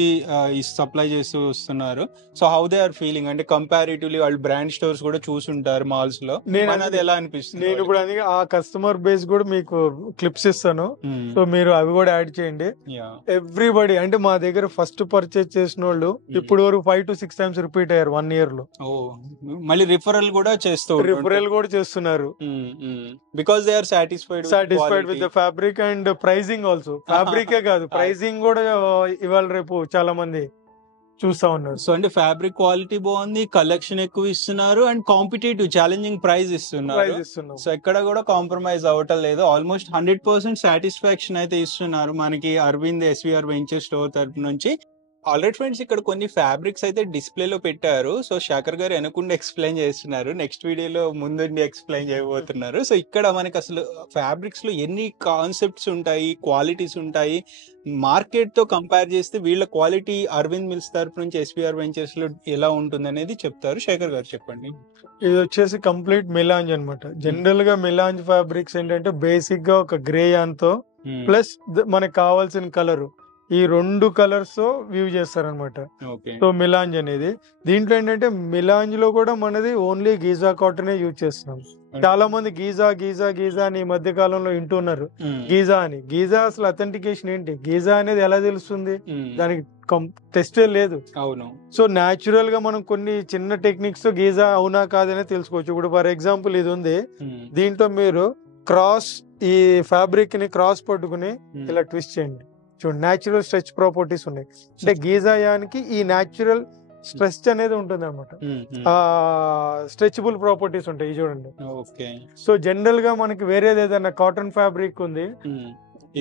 సప్లై చేస్తూ వస్తున్నారు. So how they are feeling? అంటే కంపారిటివ్లీ వాళ్ళు బ్రాండ్ స్టోర్స్ కూడా చూసుంటారు మాల్స్ లో, అది ఎలా అనిపిస్తుంది? నేను ఇప్పుడు అందుకే ఆ కస్టమర్ బేస్ కూడా మీకు క్లిప్స్ ఇస్తాను, సో మీరు అవి కూడా యాడ్ చేయండి. ఎవ్రీబడి అంటే మా దగ్గర ఫస్ట్ పర్చేజ్ చేసిన వాళ్ళు ఇప్పుడు వరకు 5 to 6 times రిపీట్ అయ్యారు 1 year లో. మళ్ళీ రిఫరల్ కూడా చేస్తున్నారు because they are satisfied with the fabric and pricing also. ఫ్యాబ్రికే కాదు, ప్రైసింగ్ కూడా ఇవాళ రేపు చాలా మంది చూస్తా ఉన్నారు. సో అంటే ఫ్యాబ్రిక్ క్వాలిటీ బాగుంది, కలెక్షన్ ఎక్కువ ఇస్తున్నారు అండ్ కాంపిటేటివ్ ఛాలెంజింగ్ ప్రైస్ ఇస్తున్నారు. సో ఎక్కడ కూడా కాంప్రమైజ్ అవ్వటం లేదు. ఆల్మోస్ట్ 100% సాటిస్ఫాక్షన్ అయితే ఇస్తున్నారు మనకి అరవింద్ ఎస్విఆర్ వెంచర్ స్టోర్ తరపు నుంచి. ఆల్రెడీ ఫ్రెండ్స్, ఇక్కడ కొన్ని ఫ్యాబ్రిక్స్ అయితే డిస్ప్లేలో పెట్టారు. సో శేఖర్ గారు వెనకుండా ఎక్స్ప్లెయిన్ చేస్తున్నారు, నెక్స్ట్ వీడియోలో ముందుండి ఎక్స్ప్లెయిన్ చేయబోతున్నారు. సో ఇక్కడ మనకి అసలు ఫ్యాబ్రిక్స్ లో ఎన్ని కాన్సెప్ట్స్ ఉంటాయి, క్వాలిటీస్ ఉంటాయి, మార్కెట్ తో కంపేర్ చేస్తే వీళ్ళ క్వాలిటీ అరవింద్ మిల్స్ తరపు నుంచి ఎస్విఆర్ వెంచర్స్ లో ఎలా ఉంటుంది అనేది చెప్తారు. శేఖర్ గారు చెప్పండి. ఇది వచ్చేసి కంప్లీట్ మిలాంజ్ అనమాట. జనరల్ గా మిలాంజ్ ఫ్యాబ్రిక్స్ ఏంటంటే బేసిక్ గా ఒక గ్రే యాన్ తో ప్లస్ మనకు కావాల్సిన కలర్, ఈ 2 కలర్స్ తో వ్యూ చేస్తారనమాట. సో మిలాంజ్ అనేది దీంట్లో ఏంటంటే మిలాంజ్ లో కూడా మనది ఓన్లీ గీజా కాటన్ యూజ్ చేస్తున్నాం. చాలా మంది గీజా గీజా గీజా అని ఈ మధ్య కాలంలో వింటున్నారు. గీజా అని, గీజా అసలు అథెంటికేషన్ ఏంటి? గీజా అనేది ఎలా తెలుస్తుంది? దానికి టెస్టే లేదు. అవును. సో న్యాచురల్ గా మనం కొన్ని చిన్న టెక్నిక్స్ తో గీజా అవునా కాదనే తెలుసుకోవచ్చు. ఇప్పుడు ఫర్ ఎగ్జాంపుల్ ఇది ఉంది, దీంట్లో మీరు క్రాస్ ఈ ఫ్యాబ్రిక్ ని క్రాస్ పట్టుకుని ఇలా ట్విస్ట్ చేయండి, చూడండి న్యాచురల్ స్ట్రెచ్ ప్రాపర్టీస్ ఉన్నాయి. అంటే గీజాయానికి ఈ న్యాచురల్ స్ట్రెచ్ అనేది ఉంటుంది అనమాట, స్ట్రెచబుల్ ప్రాపర్టీస్ ఉంటాయి చూడండి. సో జనరల్ గా మనకి వేరేది ఏదైనా కాటన్ ఫ్యాబ్రిక్ ఉంది,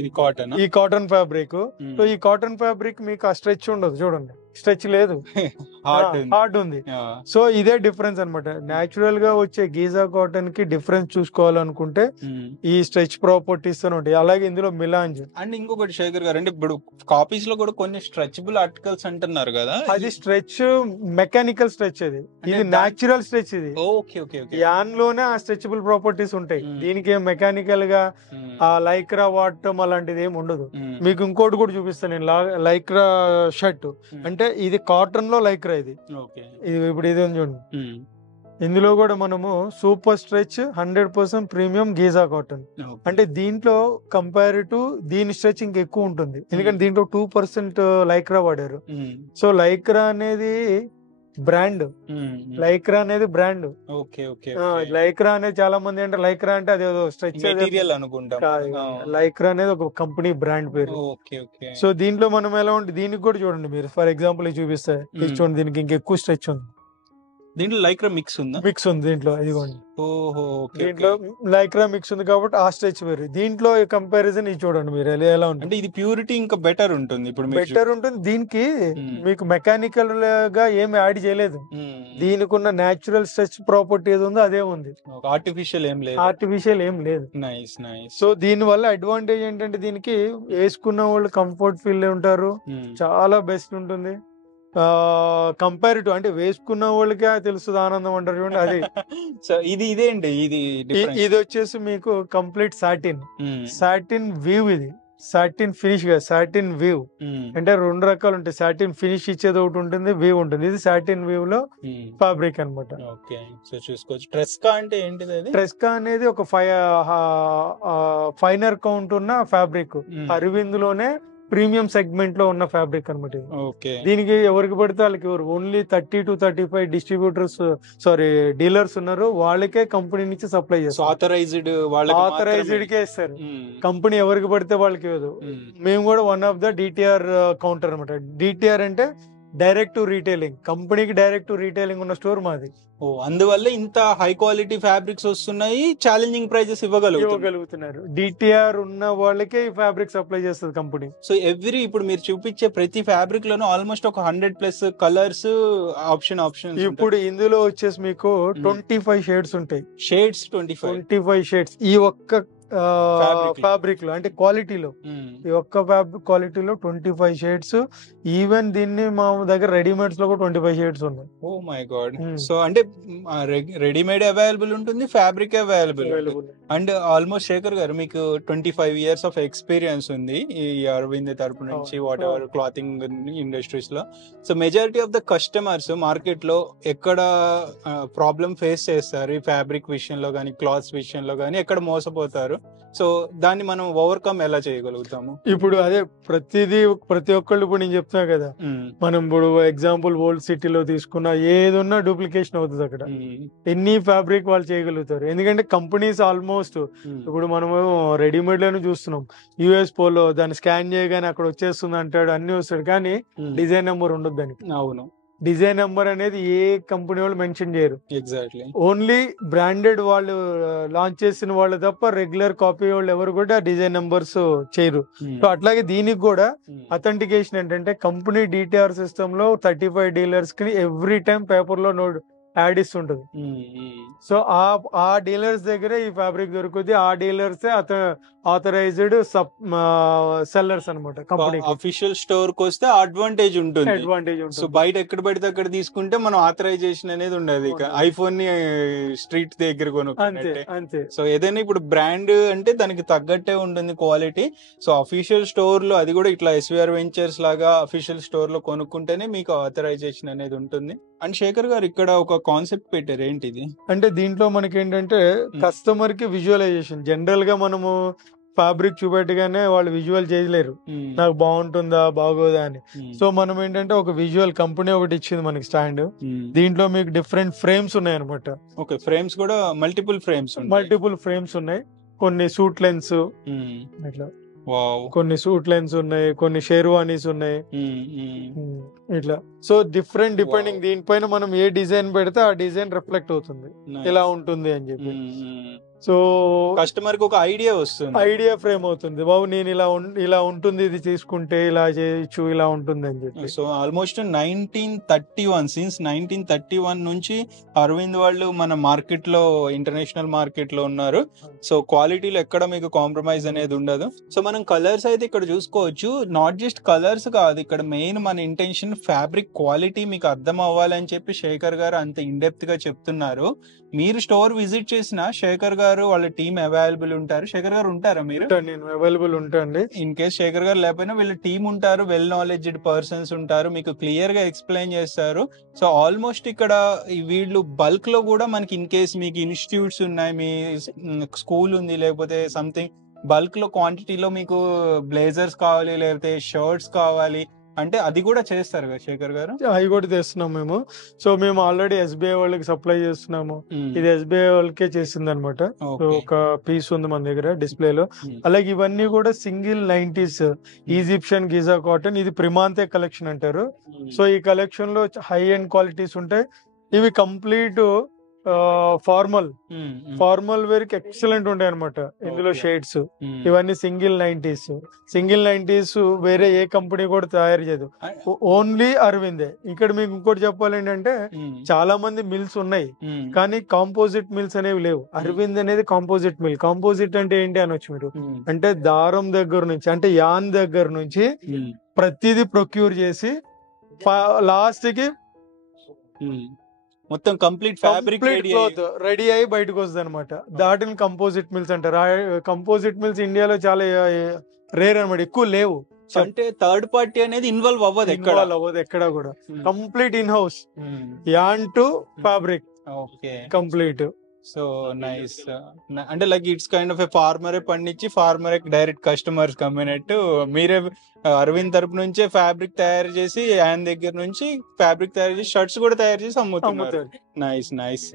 ఇది కాటన్, ఈ కాటన్ ఫ్యాబ్రిక్. సో ఈ కాటన్ ఫ్యాబ్రిక్ మీకు ఆ స్ట్రెచ్ ఉండదు, చూడండి స్ట్రెచ్ లేదు, హార్డ్ ఉంది. సో ఇదే డిఫరెన్స్ అనమాట. న్యాచురల్ గా వచ్చే గీజా కాటన్ కి డిఫరెన్స్ చూసుకోవాలనుకుంటే ఈ స్ట్రెచ్ ప్రాపర్టీస్ ఉంటాయి. అలాగే ఇందులో మిలాంజ్. అండ్ ఇంకొకటి శేఖర్ గారు, అంటే ఇప్పుడు కాపీస్ లో కూడా కొన్ని స్ట్రెచబుల్ ఆర్టికల్స్ అంటున్నారు కదా, అది స్ట్రెచ్ మెకానికల్ స్ట్రెచ్, అది ఇది న్యాచురల్ స్ట్రెచ్. ఇది యాన్ లోనే ఆ స్ట్రెచబుల్ ప్రాపర్టీస్ ఉంటాయి, దీనికి మెకానికల్ గా ఆ లైక్రా వాడటం అలాంటిది ఏమి ఉండదు. మీకు ఇంకోటి కూడా చూపిస్తాను నేను, లైక్రా షర్ట్ అంటే అంటే ఇది కాటన్ లో లైక్రా ఇది ఓకే. ఇప్పుడు ఇది ఉంది చూడండి. ఇందులో కూడా మనము super stretch 100% premium Giza cotton. అంటే దీంట్లో కంపేర్ టు దీని స్ట్రెచ్ ఇంకెక్కువ ఉంటుంది, ఎందుకంటే దీంట్లో 2% లైక్రా వాడారు. సో లైక్రా అనేది బ్రాండ్, లైక్రా అనేది బ్రాండ్. లైక్రా అనేది చాలా మంది అంటే లైక్రా అంటే అదేదో స్ట్రెచ్ అనుకుంటా. లైక్రా అనేది ఒక కంపెనీ బ్రాండ్ పేరు. సో దీంట్లో మనం ఎలా ఉంటుంది, దీనికి కూడా చూడండి మీరు, ఫర్ ఎగ్జాంపుల్ ఇది చూపిస్తే ఇది చూడండి, దీనికి ఇంకెక్కువ స్ట్రెచ్ ఉంది. దీంట్లో లైక్రా మిక్స్ ఉందా? మిక్స్ ఉంది దీంట్లో, ఇదిగోండి. ఓహో, దీంట్లో లైక్రా మిక్స్ ఉంది కాబట్టి ఆ స్ట్రెచ్ వేరు. దీంట్లో కంపారిజన్ ఇది చూడండి మీరు ఎలా ఉంటుంది. అంటే ఇది ప్యూరిటీ ఇంకా బెటర్ ఉంటుంది, ఇప్పుడు బెటర్ ఉంటుంది. దీనికి మీకు మెకానికల్ గా ఏమి యాడ్ చేయలేదు, దీనికి ఉన్న న్యాచురల్ స్ట్రెచ్ ప్రాపర్టీ ఏది ఉందో అదే ఉంది, ఆర్టిఫిషియల్ ఏం లేదు. Nice nice. సో దీని వల్ల అడ్వాంటేజ్ ఏంటంటే దీనికి వేసుకున్న వాళ్ళు కంఫర్ట్ ఫీల్ ఉంటారు, చాలా బెస్ట్ ఉంటుంది. కంపేర్ టు అంటే వేసుకున్న వాళ్ళకే తెలుస్తుంది ఆనందం అంటారు చూడండి, అది. సో ఇదేంటి, ఇది వచ్చేసి మీకు కంప్లీట్ సాటిన్ వీవ్, ఇది సాటిన్ ఫినిష్ గా సాటిన్ వీవ్. అంటే 2 రకాలు ఉంటాయి, సాటిన్ ఫినిష్ ఇచ్చేది ఒకటి ఉంటుంది, వీవ్ ఉంటుంది. ఇది సాటిన్ వీవ్ లో ఫ్యాబ్రిక్ అనమాట. సో చూసుకోవచ్చు. ట్రెస్కా అంటే ఏంటిది? ట్రెస్కా అనేది ఒక ఫైనర్ కౌంట్ ఉన్న ఫ్యాబ్రిక్, అరవింద్ లోనే ప్రీమియం సెగ్మెంట్ లో ఉన్న ఫ్యాబ్రిక్ అనమాట. దీనికి ఎవరికి పడితే వాళ్ళకి ఓన్లీ 30 to 35 డిస్ట్రిబ్యూటర్స్ డీలర్స్ ఉన్నారు, వాళ్ళకే కంపెనీ నుంచి సప్లై చేస్తారు. ఆథరైజ్డ్ కే ఇస్తారు, కంపెనీ ఎవరికి పడితే వాళ్ళకి ఇవ్వదు. మేము కూడా one of the DTR counter అనమాట. డిటిఆర్ అంటే డైరెక్ట్ టు రీటైలింగ్, కంపెనీకి డైరెక్ట్ టు రీటైలింగ్ ఉన్న స్టోర్ మాది. అందువల్ల ఇంత హై క్వాలిటీ ఫ్యాబ్రిక్స్ వస్తున్నాయి, ఛాలెంజింగ్ ప్రైజెస్ ఇవ్వగలుగుతున్నారు. డిటిఆర్ ఉన్న వాళ్ళకే ఈ ఫ్యాబ్రిక్ సప్లై చేస్తుంది కంపెనీ. సో ఇప్పుడు మీరు చూపించే ప్రతి ఫ్యాబ్రిక్ లోనూ ఆల్మోస్ట్ ఒక 100+ కలర్స్ ఆప్షన్. ఇప్పుడు ఇందులో వచ్చేసి మీకు 25 షేడ్స్ ఉంటాయి. 25 షేడ్స్ ఈ ఒక్క ఫ్యాబ్రిక్ లో, అంటే క్వాలిటీలో, ఈ ఒక్క ఫ్యాబ్రిక్ క్వాలిటీలో 25 షేడ్స్. ఈవెన్ దీన్ని మా దగ్గర రెడీమేడ్స్ లో కూడా 25 షేడ్స్ ఉన్నాయి. Oh my God. సో అంటే రెడీమేడ్ అవైలబుల్ ఉంటుంది, fabric available. And almost Shekhar garu మీకు 25 years ఆఫ్ ఎక్స్పీరియన్స్ ఉంది ఈ అరవింద్ తరపు నుంచి, వాట్ ఎవర్ క్లాతింగ్ ఇండస్ట్రీస్ లో. So majority of the customers market లో ఎక్కడ ప్రాబ్లం ఫేస్ చేస్తారు ఈ ఫ్యాబ్రిక్ విషయంలో కానీ, క్లాత్స్ విషయంలో కానీ, ఎక్కడ మోసపోతారు? సో దాన్ని మనం ఓవర్కమ్ ఎలా చేయగలుగుతాము? ఇప్పుడు అదే ప్రతి ఒక్కళ్ళు ఇప్పుడు నేను చెప్తున్నా కదా, మనం ఇప్పుడు ఎగ్జాంపుల్ ఓల్డ్ సిటీలో తీసుకున్న ఏదున్నా డూప్లికేషన్ అవుతుంది అక్కడ. ఎన్ని ఫ్యాబ్రిక్ వాళ్ళు చేయగలుగుతారు, ఎందుకంటే కంపెనీస్ ఆల్మోస్ట్ ఇప్పుడు మనము రెడీమేడ్ లోనే చూస్తున్నాం. యుఎస్ పోలో దాన్ని స్కాన్ చేయగానే అక్కడ వచ్చేస్తుంది అంటాడు, అన్ని వస్తాడు, కానీ డిజైన్ నెంబర్ ఉండదు దానికి. అవును, డిజైన్ నెంబర్ అనేది ఏ కంపెనీ వాళ్ళు మెన్షన్ చేయరు. ఎగ్జాక్ట్లీ, ఓన్లీ బ్రాండెడ్ వాళ్ళు లాంచ్ చేసిన వాళ్ళు తప్ప రెగ్యులర్ కాపీ వాళ్ళు ఎవరు కూడా డిజైన్ నెంబర్స్ చేయరు. సో అట్లాగే దీనికి కూడా అథెంటికేషన్ ఏంటంటే కంపెనీ డిటిఆర్ సిస్టమ్ లో 35 డీలర్స్ కి ఎవ్రీ టైం పేపర్ లో యాడ్ ఇస్తుంటది. సో ఆ డీలర్స్ దగ్గరే ఈ ఫ్యాబ్రిక్ దొరుకుతుంది, ఆ డీలర్స్ ఆథరైజ్డ్ సెల్లర్స్ అనమాట. కంపెనీ అఫీషియల్ స్టోర్ కి వస్తే అడ్వాంటేజ్ ఉంటుంది. సో బయట ఎక్కడ పడితే అక్కడ తీసుకుంటే మనం ఆథరైజేషన్ అనేది ఉండదు. ఇక ఐఫోన్ ని స్ట్రీట్ దగ్గర కొనుక్కుంటే అంతే. సో ఏదైనా ఇప్పుడు బ్రాండ్ అంటే దానికి తగ్గట్టే ఉంటుంది క్వాలిటీ. సో అఫీషియల్ స్టోర్ లో, అది కూడా ఇట్లా ఎస్విఆర్ వెంచర్స్ లాగా అఫీషియల్ స్టోర్ లో కొనుక్కుంటేనే మీకు ఆథరైజేషన్ అనేది ఉంటుంది. అండ్ శేఖర్ గారు ఇక్కడ ఒక కాన్సెప్ట్ పెట్టారు, ఏంటిది అంటే దీంట్లో మనకి ఏంటంటే కస్టమర్ కి విజువలైజేషన్. జనరల్ గా మనము ఫ్యాబ్రిక్ చూపెట్టగానే వాళ్ళు విజువల్ చేయలేరు, నాకు బాగుంటుందా బాగోదా అని. సో మనం ఏంటంటే ఒక విజువల్ కంపెనీ ఒకటి ఇచ్చింది మనకి స్టాండ్. దీంట్లో మీకు డిఫరెంట్ ఫ్రేమ్స్ ఉన్నాయి అనమాట. ఓకే, ఫ్రేమ్స్ కూడా మల్టిపుల్ ఫ్రేమ్స్ ఉన్నాయి. కొన్ని సూట్ లెన్స్ ఇట్లా, కొన్ని సూట్ లెన్స్ ఉన్నాయి, కొన్ని షేర్వానీస్ ఉన్నాయి ఇట్లా. సో డిఫరెంట్ డిపెండింగ్ దీనిపైన మనం ఏ డిజైన్ పెడితే ఆ డిజైన్ రిఫ్లెక్ట్ అవుతుంది, ఇలా ఉంటుంది అని చెప్పి. సో కస్టమర్ కి ఒక ఐడియా వస్తుంది, ఐడియా ఫ్రేమ్ అవుతుంది, బాబు నేను ఇలా ఉంటుంది, ఇది తీసుకుంటే ఇలా చేయొచ్చు, ఇలా ఉంటుంది అని చెప్పి. సో ఆల్మోస్ట్ 1931 సిన్స్ 1931 నుంచి అరవింద్ వాళ్ళు మన మార్కెట్ లో, ఇంటర్నేషనల్ మార్కెట్ లో ఉన్నారు. సో క్వాలిటీలో ఎక్కడ మీకు కాంప్రమైజ్ అనేది ఉండదు. సో మనం కలర్స్ అయితే ఇక్కడ చూసుకోవచ్చు. నాట్ జస్ట్ కలర్స్ కాదు, ఇక్కడ మెయిన్ మన ఇంటెన్షన్ ఫ్యాబ్రిక్ క్వాలిటీ మీకు అర్థం అవ్వాలని చెప్పి శేఖర్ గారు అంత ఇన్ డెప్త్ గా చెప్తున్నారు. మీరు స్టోర్ విజిట్ చేసిన శేఖర్ గారు గారు వాళ్ళ టీం అవైలబుల్ ఉంటారు. శేఖర్ గారు ఉంటారా మీరు? నేను అవైలబుల్ ఉంటాండి. ఇన్ కేస్ శేఖర్ గారు లేకపోయినా వీళ్ళ టీం ఉంటారు, వెల్ నాలెడ్జ్డ్ పర్సన్స్ ఉంటారు, మీకు క్లియర్ గా ఎక్స్ప్లెయిన్ చేస్తారు. సో ఆల్మోస్ట్ ఇక్కడ వీళ్ళు బల్క్ లో కూడా మనకి ఇన్ కేస్ మీకు ఇన్స్టిట్యూట్స్ ఉన్నాయి, మీ స్కూల్ ఉంది, లేకపోతే సంథింగ్ బల్క్ లో క్వాంటిటీలో మీకు బ్లేజర్స్ కావాలి లేకపోతే షర్ట్స్ కావాలి అంటే అది కూడా చేస్తారు కదా శేఖర్ గారు? అవి కూడా తెస్తున్నాం మేము. సో మేము ఆల్రెడీ ఎస్బీఐ వాళ్ళకి సప్లై చేస్తున్నాము. ఇది ఎస్బీఐ వాళ్ళకే చేసింది అనమాట. ఒక పీస్ ఉంది మన దగ్గర డిస్ప్లే లో. అలాగే ఇవన్నీ కూడా single 90s Egyptian Giza cotton. ఇది ప్రిమాంతే కలెక్షన్ అంటారు. సో ఈ కలెక్షన్ లో హై ఎండ్ క్వాలిటీస్ ఉంటాయి. ఇవి కంప్లీట్ ఫార్మల్ వేర్ కి ఎక్సలెంట్ ఉంటాయి అనమాట. ఇందులో షేడ్స్ ఇవన్నీ సింగిల్ 90s వేరే ఏ కంపెనీ కూడా తయారు చేయదు, ఓన్లీ అరవిందే. ఇక్కడ మీకు ఇంకోటి చెప్పాలి ఏంటంటే చాలా మంది మిల్స్ ఉన్నాయి కానీ కాంపోజిట్ మిల్స్ అనేవి లేవు. అరవింద్ అనేది కాంపోజిట్ మిల్. కాంపోజిట్ అంటే ఏంటి అనొచ్చు మీరు. అంటే దారం దగ్గర నుంచి అంటే యాన్ దగ్గర నుంచి ప్రతిదీ ప్రొక్యూర్ చేసి లాస్ట్ కి మొత్తం కంప్లీట్ ఫ్యాబ్రిక్ క్లాత్ రెడీ అయ్యి బయటకు వస్తుంది అనమాట. దాటిని కంపోజిట్ మిల్స్ అంటారు. కంపోజిట్ మిల్స్ ఇండియాలో చాలా రేర్ అనమాట, ఎక్కువ లేవు. అంటే థర్డ్ పార్టీ అనేది ఇన్వాల్వ్ అవ్వదు ఎక్కడ కూడా. Complete in house an to fabric complete. So nice. అంటే లైక్ ఇట్స్ కైండ్ ఆఫ్ ఏ ఫార్మరే పండించి ఫార్మరే డైరెక్ట్ కస్టమర్స్ కమ్మినట్టు మీరే అరవింద్ తరపు నుంచే ఫ్యాబ్రిక్ తయారు చేసి ఆయన దగ్గర నుంచి ఫ్యాబ్రిక్ తయారు చేసి షర్ట్స్ కూడా తయారు చేసి అమ్ముతున్నారు. నైస్.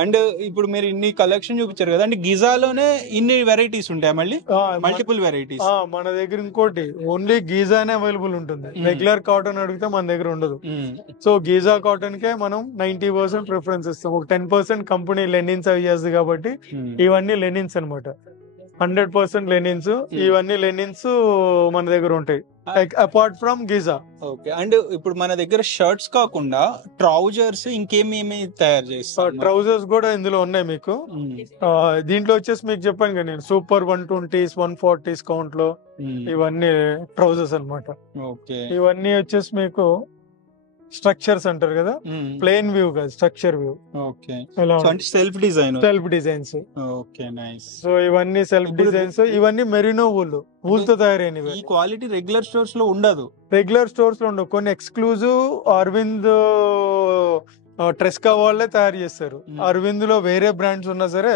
అండ్ ఇప్పుడు మీరు ఇన్ని కలెక్షన్ చూపించారు కదా, అంటే గిజాలోనే ఇన్ని వెరైటీస్ ఉంటాయి, మళ్ళీ మల్టిపుల్ వెరైటీస్. మన దగ్గర ఇంకోటి ఓన్లీ గీజానే అవైలబుల్ ఉంటుంది. రెగ్యులర్ కాటన్ అడిగితే మన దగ్గర ఉండదు. సో గీజా కాటన్ కే మనం 90% ప్రిఫరెన్స్ ఇస్తాం. ఒక 10% కంపెనీ లెనిన్స్ అవి చేస్తుంది కాబట్టి ఇవన్నీ లెనిన్స్ అనమాట. 100% లెనిన్స్. ఇవన్నీ లెనిన్స్ మన దగ్గర ఉంటాయి apart from Giza. Okay. And ఇప్పుడు మన దగ్గర షర్ట్స్ కాకుండా ట్రౌజర్స్ ఇంకేమేమి తయారు చేస్తారు? ట్రౌజర్స్ కూడా ఇందులో ఉన్నాయి మీకు. దీంట్లో వచ్చేసి మీకు చెప్పాను కదా నేను, సూపర్ 120s 140s కౌంట్ లో ఇవన్నీ ట్రౌజర్స్ అనమాట. ఓకే. ఇవన్నీ వచ్చేసి మీకు స్ట్రక్చర్స్ అంటారు కదా, ప్లేన్ వ్యూ కాదు, స్ట్రక్చర్ వ్యూ. ఓకే. అంటే self designs. Okay, nice. So ఇవన్నీ సెల్ఫ్ డిజైన్స్. ఇవన్నీ మెరినో వూల్ తో తయారైనవి. ఈ క్వాలిటీ రెగ్యులర్ స్టోర్స్ లో ఉండదు. రెగ్యులర్ స్టోర్స్ లో ఉండవు. కొన్ని ఎక్స్క్లూజివ్ అరవింద్ ట్రెస్కా వాళ్ళే తయారు చేస్తారు. అరవింద్ లో వేరే బ్రాండ్స్ ఉన్నా సరే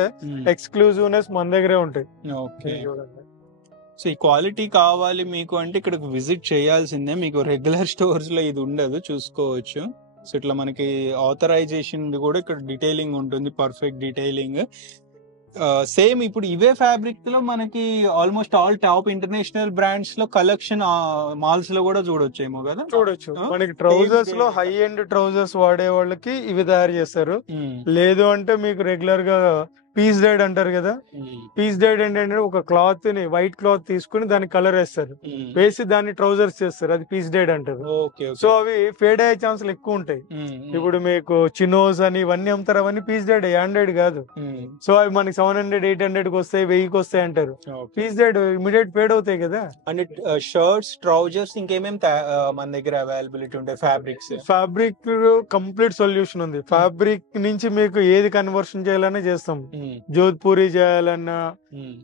ఎక్స్క్లూజివ్నెస్ మన దగ్గరే ఉంటాయి. ఓకే. సో ఈ క్వాలిటీ కావాలి మీకు అంటే ఇక్కడికి విజిట్ చేయాల్సిందే. మీకు రెగ్యులర్ స్టోర్స్ లో ఇది ఉండదు, చూసుకోవచ్చు. సో ఇట్లా మనకి ఆథరైజేషన్ కూడా ఇక్కడ డీటెయిలింగ్ ఉంటుంది, పర్ఫెక్ట్ డీటెయిలింగ్. సేమ్ ఇప్పుడు ఇవే ఫ్యాబ్రిక్ లో మనకి almost all top international brands లో కలెక్షన్ మాల్స్ లో కూడా చూడొచ్చేమో కదా. చూడొచ్చు. మనకి ట్రౌజర్స్ లో హై ఎండ్ ట్రౌజర్స్ వాడే వాళ్ళకి ఇవి తయారు చేస్తారు. లేదు అంటే మీకు రెగ్యులర్ గా పీస్ డైడ్ అంటారు కదా. పీస్ డైడ్ ఏంటంటే ఒక క్లాత్ ని వైట్ క్లాత్ తీసుకుని దానికి కలర్ వేస్తారు, వేసి దాన్ని ట్రౌజర్స్ చేస్తారు. అది పీస్ డైడ్ అంటారు. సో అవి ఫేడ్ అయ్యే ఛాన్సులు ఎక్కువ ఉంటాయి. ఇప్పుడు మీకు చినోస్ అని ఇవన్నీ అమ్ముతారు, అవన్నీ పీస్ డైడ్, హ్యాండెడ్ కాదు. సో అవి మనకి 700 800 కి వస్తాయి, 1000కి వస్తాయి అంటారు. పీస్ డైడ్ ఇమీడియట్ ఫేడ్ అవుతాయి కదా. అండ్ షర్ట్స్, ట్రౌజర్స్ ఇంకేమేమి మన దగ్గర అవైలబిలిటీ ఉంటాయి? ఫ్యాబ్రిక్ కంప్లీట్ సొల్యూషన్ ఉంది. ఫ్యాబ్రిక్ నుంచి మీకు ఏది కన్వర్షన్ చేయాలనే చేస్తాం. జోధ్పూరి చేయాలన్నా,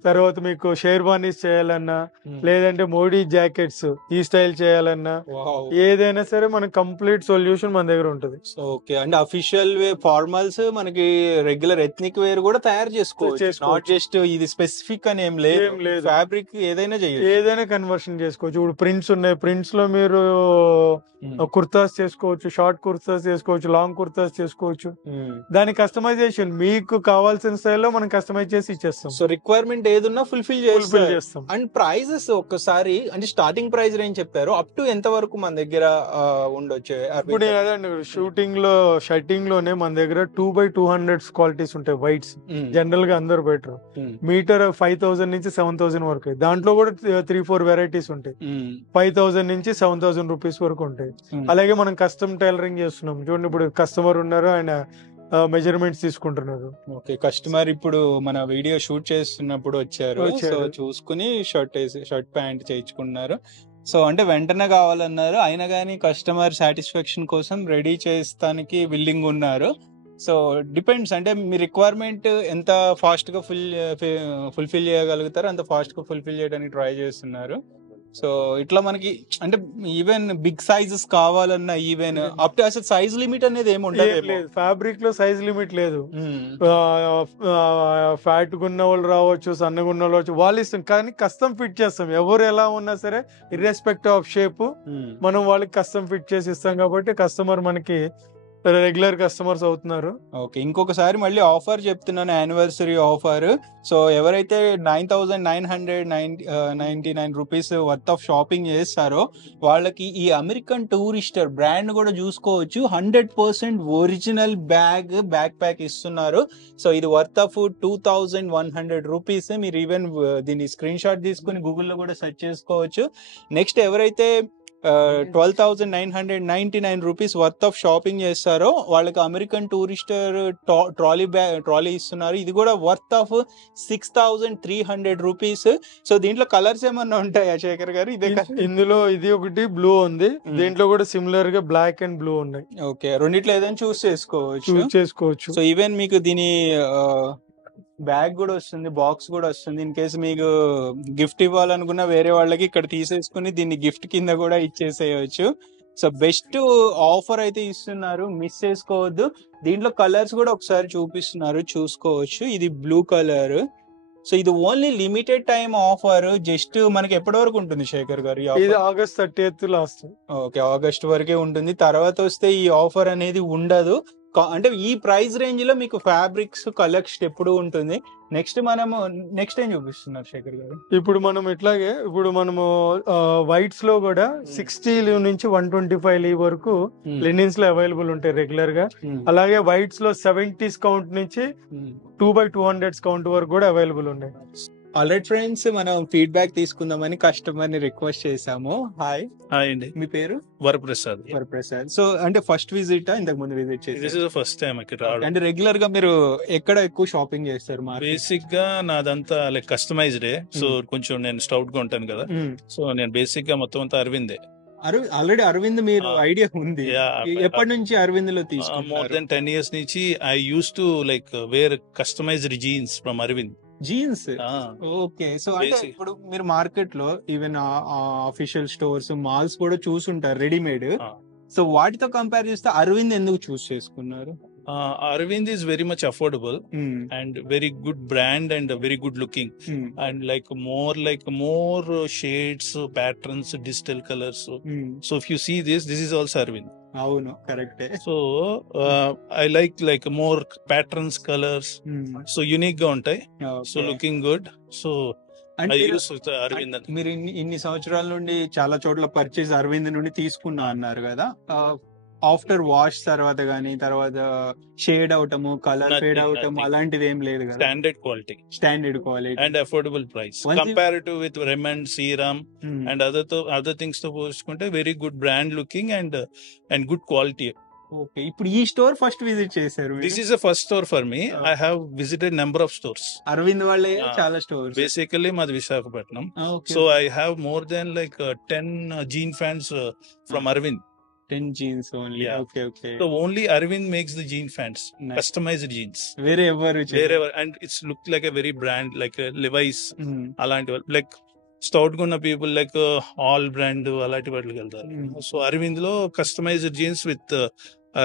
తర్వాత మీకు షేర్వానీస్ చేయాలన్నా, లేదంటే మోడీ జాకెట్స్ ఈ స్టైల్ చేయాలన్నా, ఏదైనా సరే మన కంప్లీట్ సొల్యూషన్ మన దగ్గర ఉంటుంది. ఓకే. అంటే అఫీషియల్ వే ఫార్మల్స్, మనకి రెగ్యులర్ ఎథ్నిక్ వేర్ కూడా తయారు చేసుకోవచ్చు. నాట్ జస్ట్ ఇది స్పెసిఫిక్ అని ఏం లేదు. ఫ్యాబ్రిక్ ఏదైనా చేయొచ్చు, ఏదైనా కన్వర్షన్ చేసుకోవచ్చు. ఇప్పుడు ప్రింట్స్ ఉన్నాయి, ప్రింట్స్ లో మీరు కుర్తాస్ చేసుకోవచ్చు, షార్ట్ కుర్తాస్ చేసుకోవచ్చు, లాంగ్ కుర్తాస్ చేసుకోవచ్చు. దాని కస్టమైజేషన్ మీకు కావాల్సిన స్టైల్లో మనం కస్టమైజ్ చేసి ఇచ్చేస్తాం. సో రిక్వైర్మెంట్ ఏదున్నా ఫుల్ఫిల్ చేస్తాం. అండ్ ప్రైజెస్ ఒక్కసారి అంటే స్టార్టింగ్ ప్రైస్ రేంజ్ చెప్పారు, అప్ టు ఎంత వరకు మన దగ్గర ఉండొచ్చు? ఇప్పుడు అదండి, షూటింగ్ లో షర్టింగ్ లోనే మన దగ్గర 2x200 క్వాలిటీస్ ఉంటాయి. వైట్స్ జనరల్ గా అందరు బెటర్. మీటర్ 5000 నుంచి 7000 వరకు. దాంట్లో కూడా 3-4 వెరైటీస్ ఉంటాయి. 5000 నుంచి 7000 రూపీస్ వరకు ఉంటాయి. అలాగే మనం కస్టమ్ టైలరింగ్ చేస్తున్నాం. చూడండి, ఇప్పుడు కస్టమర్ ఉన్నారు, ఆయన మెజర్మెంట్స్ తీసుకుంటున్నారు. ఓకే. కస్టమర్ ఇప్పుడు మన వీడియో షూట్ చేస్తున్నప్పుడు వచ్చారు, సో చూసుకుని షర్ట్ ప్యాంట్ చేయించుకున్నారు. సో అంటే వెంటనే కావాలన్నారు, అయినా కానీ కస్టమర్ సాటిస్ఫాక్షన్ కోసం రెడీ చేస్తానికి విల్లింగ్ ఉన్నారు. సో డిపెండ్స్, అంటే మీ రిక్వైర్మెంట్ ఎంత ఫాస్ట్ గా ఫుల్ఫిల్ చేయగలుగుతారో అంత ఫాస్ట్ గా ఫుల్ఫిల్ చేయడానికి ట్రై చేస్తున్నారు. సో ఇట్లా మనకి అంటే ఈవెన్ బిగ్ సైజెస్ కావాలన్నా ఈవెన్ అప్ టు అసలు సైజ్ లిమిట్ అనేది ఏమి ఉండదు. లేదు, ఫ్యాబ్రిక్ లో సైజ్ లిమిట్ లేదు. ఫ్యాట్ ఉన్న వాళ్ళు రావచ్చు, సన్నగా ఉన్న వాళ్ళు రావచ్చు, వాళ్ళు ఇస్తాం. కానీ కస్టమ్ ఫిట్ చేస్తాం. ఎవరు ఎలా ఉన్నా సరే ఇర్రెస్పెక్టివ్ ఆఫ్ షేప్ మనం వాళ్ళకి కస్టమ్ ఫిట్ చేసి ఇస్తాం. కాబట్టి కస్టమర్ మనకి రెగ్యులర్ కస్టమర్స్ అవుతున్నారు. ఓకే, ఇంకొకసారి మళ్ళీ ఆఫర్ చెప్తున్నాను, యానివర్సరీ ఆఫర్. సో ఎవరైతే 9,999 రూపీస్ వర్త్ ఆఫ్ షాపింగ్ చేస్తారో వాళ్ళకి ఈ అమెరికన్ టూరిస్టర్ బ్రాండ్ కూడా చూసుకోవచ్చు. 100% ఒరిజినల్ బ్యాక్ ప్యాక్ ఇస్తున్నారు. సో ఇది వర్త్ ఆఫ్ 2,100 రూపీస్. మీరు ఈవెన్ దీన్ని స్క్రీన్ షాట్ తీసుకుని గూగుల్లో కూడా సెర్చ్ చేసుకోవచ్చు. నెక్స్ట్ ఎవరైతే 12,999 రూపీస్ వర్త్ ఆఫ్ షాపింగ్ చేస్తారో వాళ్ళకి అమెరికన్ టూరిస్టర్ ట్రాలీ ఇస్తున్నారు. ఇది కూడా వర్త్ ఆఫ్ 6,300 రూపీస్. సో దీంట్లో కలర్స్ ఏమన్నా ఉంటాయా శేఖర్ గారు? ఇదే ఇందులో ఇది ఒకటి బ్లూ ఉంది, దీంట్లో కూడా సిమిలర్ గా బ్లాక్ అండ్ బ్లూ ఉన్నాయి. ఓకే, రెండిట్లో ఏదైనా చూస్ చేసుకోవచ్చు. సో ఈవెన్ మీకు దీని బ్యాగ్ కూడా వస్తుంది, బాక్స్ కూడా వస్తుంది. ఇన్ కేసు మీకు గిఫ్ట్ ఇవ్వాలనుకున్న వేరే వాళ్ళకి ఇక్కడ తీసేసుకుని దీన్ని గిఫ్ట్ కింద కూడా ఇచ్చేసేయచ్చు. సో బెస్ట్ ఆఫర్ అయితే ఇస్తున్నారు, మిస్ చేసుకోవద్దు. దీంట్లో కలర్స్ కూడా ఒకసారి చూపిస్తున్నారు, చూసుకోవచ్చు. ఇది బ్లూ కలర్. సో ఇది only limited time offer. Just మనకి ఎప్పటి వరకు ఉంటుంది శేఖర్ గారు? ఇది August 30th last. Okay, August వరకే ఉంటుంది. తర్వాత వస్తే ఈ ఆఫర్ అనేది ఉండదు. అంటే ఈ ప్రైస్ రేంజ్ లో మీకు ఫ్యాబ్రిక్స్ కలెక్షన్ ఎప్పుడు ఉంటుంది. నెక్స్ట్ ఏం చూపిస్తున్నారు శేఖర్ గారు? ఇప్పుడు మనము వైట్స్ లో కూడా 60 నుంచి 125 లీవ్ వరకు లెనిన్స్ లో అవైలబుల్ ఉంటాయి రెగ్యులర్ గా. అలాగే వైట్స్ లో 70s కౌంట్ నుంచి 2/200 కౌంట్ వరకు కూడా అవైలబుల్ ఉన్నాయి. ఆల్రైట్ ఫ్రెండ్స్, మనం ఫీడ్బ్యాక్ తీసుకుందామని కస్టమర్ ని రిక్వెస్ట్ చేసాము. హాయ్ అండి, మీ పేరు? వరప్రసాద్. సో అంటే ఫస్ట్ విజిట్ ఇంతకు ముందు విజిట్ చేశారు? ఫస్ట్ టైం ఇక్కడ రావడం. అంటే రెగ్యులర్ గా మీరు ఎక్కడ ఎక్కువ షాపింగ్ చేస్తారు? బేసిక్ గా నాదంతా లైక్ కస్టమైజ్డ్. సో కొంచెం నేను స్టౌట్ గా ఉంటాను కదా. సో నేను బేసిక్ గా మొత్తం అంతా అరవిందే. ఆల్రెడీ అరవింద్ మీరు ఐడియా ఉంది? ఎప్పటి నుంచి అరవింద్ లో తీసుకున్నారు? మోర్ దెన్ 10 years నుంచి I use to like wear customised jeans from Arvind. Jeans? Okay. So అంటే ఇప్పుడు మీరు మార్కెట్ లో ఈవెన్ అఫీషియల్ స్టోర్స్, మాల్స్ కూడా చూసుంటారు రెడీమేడ్. సో వాటితో కంపేర్ చేస్తే అరవింద్ ఎందుకు చూస్ చేసుకున్నారు? Arvind is very much affordable and very good brand and very good looking and like more shades, patterns, digital colors. So if you see this is also Arvind. అవును, కరెక్టే. So I like more patterns, colors. So unique గా ఉంటాయి. So looking good. So I use Arvind. మీరు ఇన్ని సంవత్సరాల నుండి చాలా చోట్ల పర్చేస్ అరవింద్ నుండి తీసుకున్నా అన్నారు కదా. ఆఫ్టర్ వాష్ తర్వాత గానీ తర్వాత షేడ్ అవటము, కలర్ ఫేడ్ అవటము అలాంటిది ఏం లేదు కదా? Standard quality and affordable price comparative with Raymond, సీరమ్ అండ్ అదర్ థింగ్స్ తో పోల్చుకుంటే very good brand looking and good quality. Okay, ఇప్పుడు ఈ స్టోర్ ఫస్ట్ విజిట్ చేశారు? This is the first store for me. I have visited number of stores. Arvind వాళ్ళే చాలా stores. Basically మాది Visakhapatnam. So I have more than like 10 jean fans from Arvind. 10 jeans only. Yeah. Okay. So only Arvind makes the jean fans. Nice. Customized jeans. Wherever. And it's looked like a very brand, like a Levi's. Alanti like stout gonna people like all brand alati vaatlu keltaru. So Arvind lo customized jeans with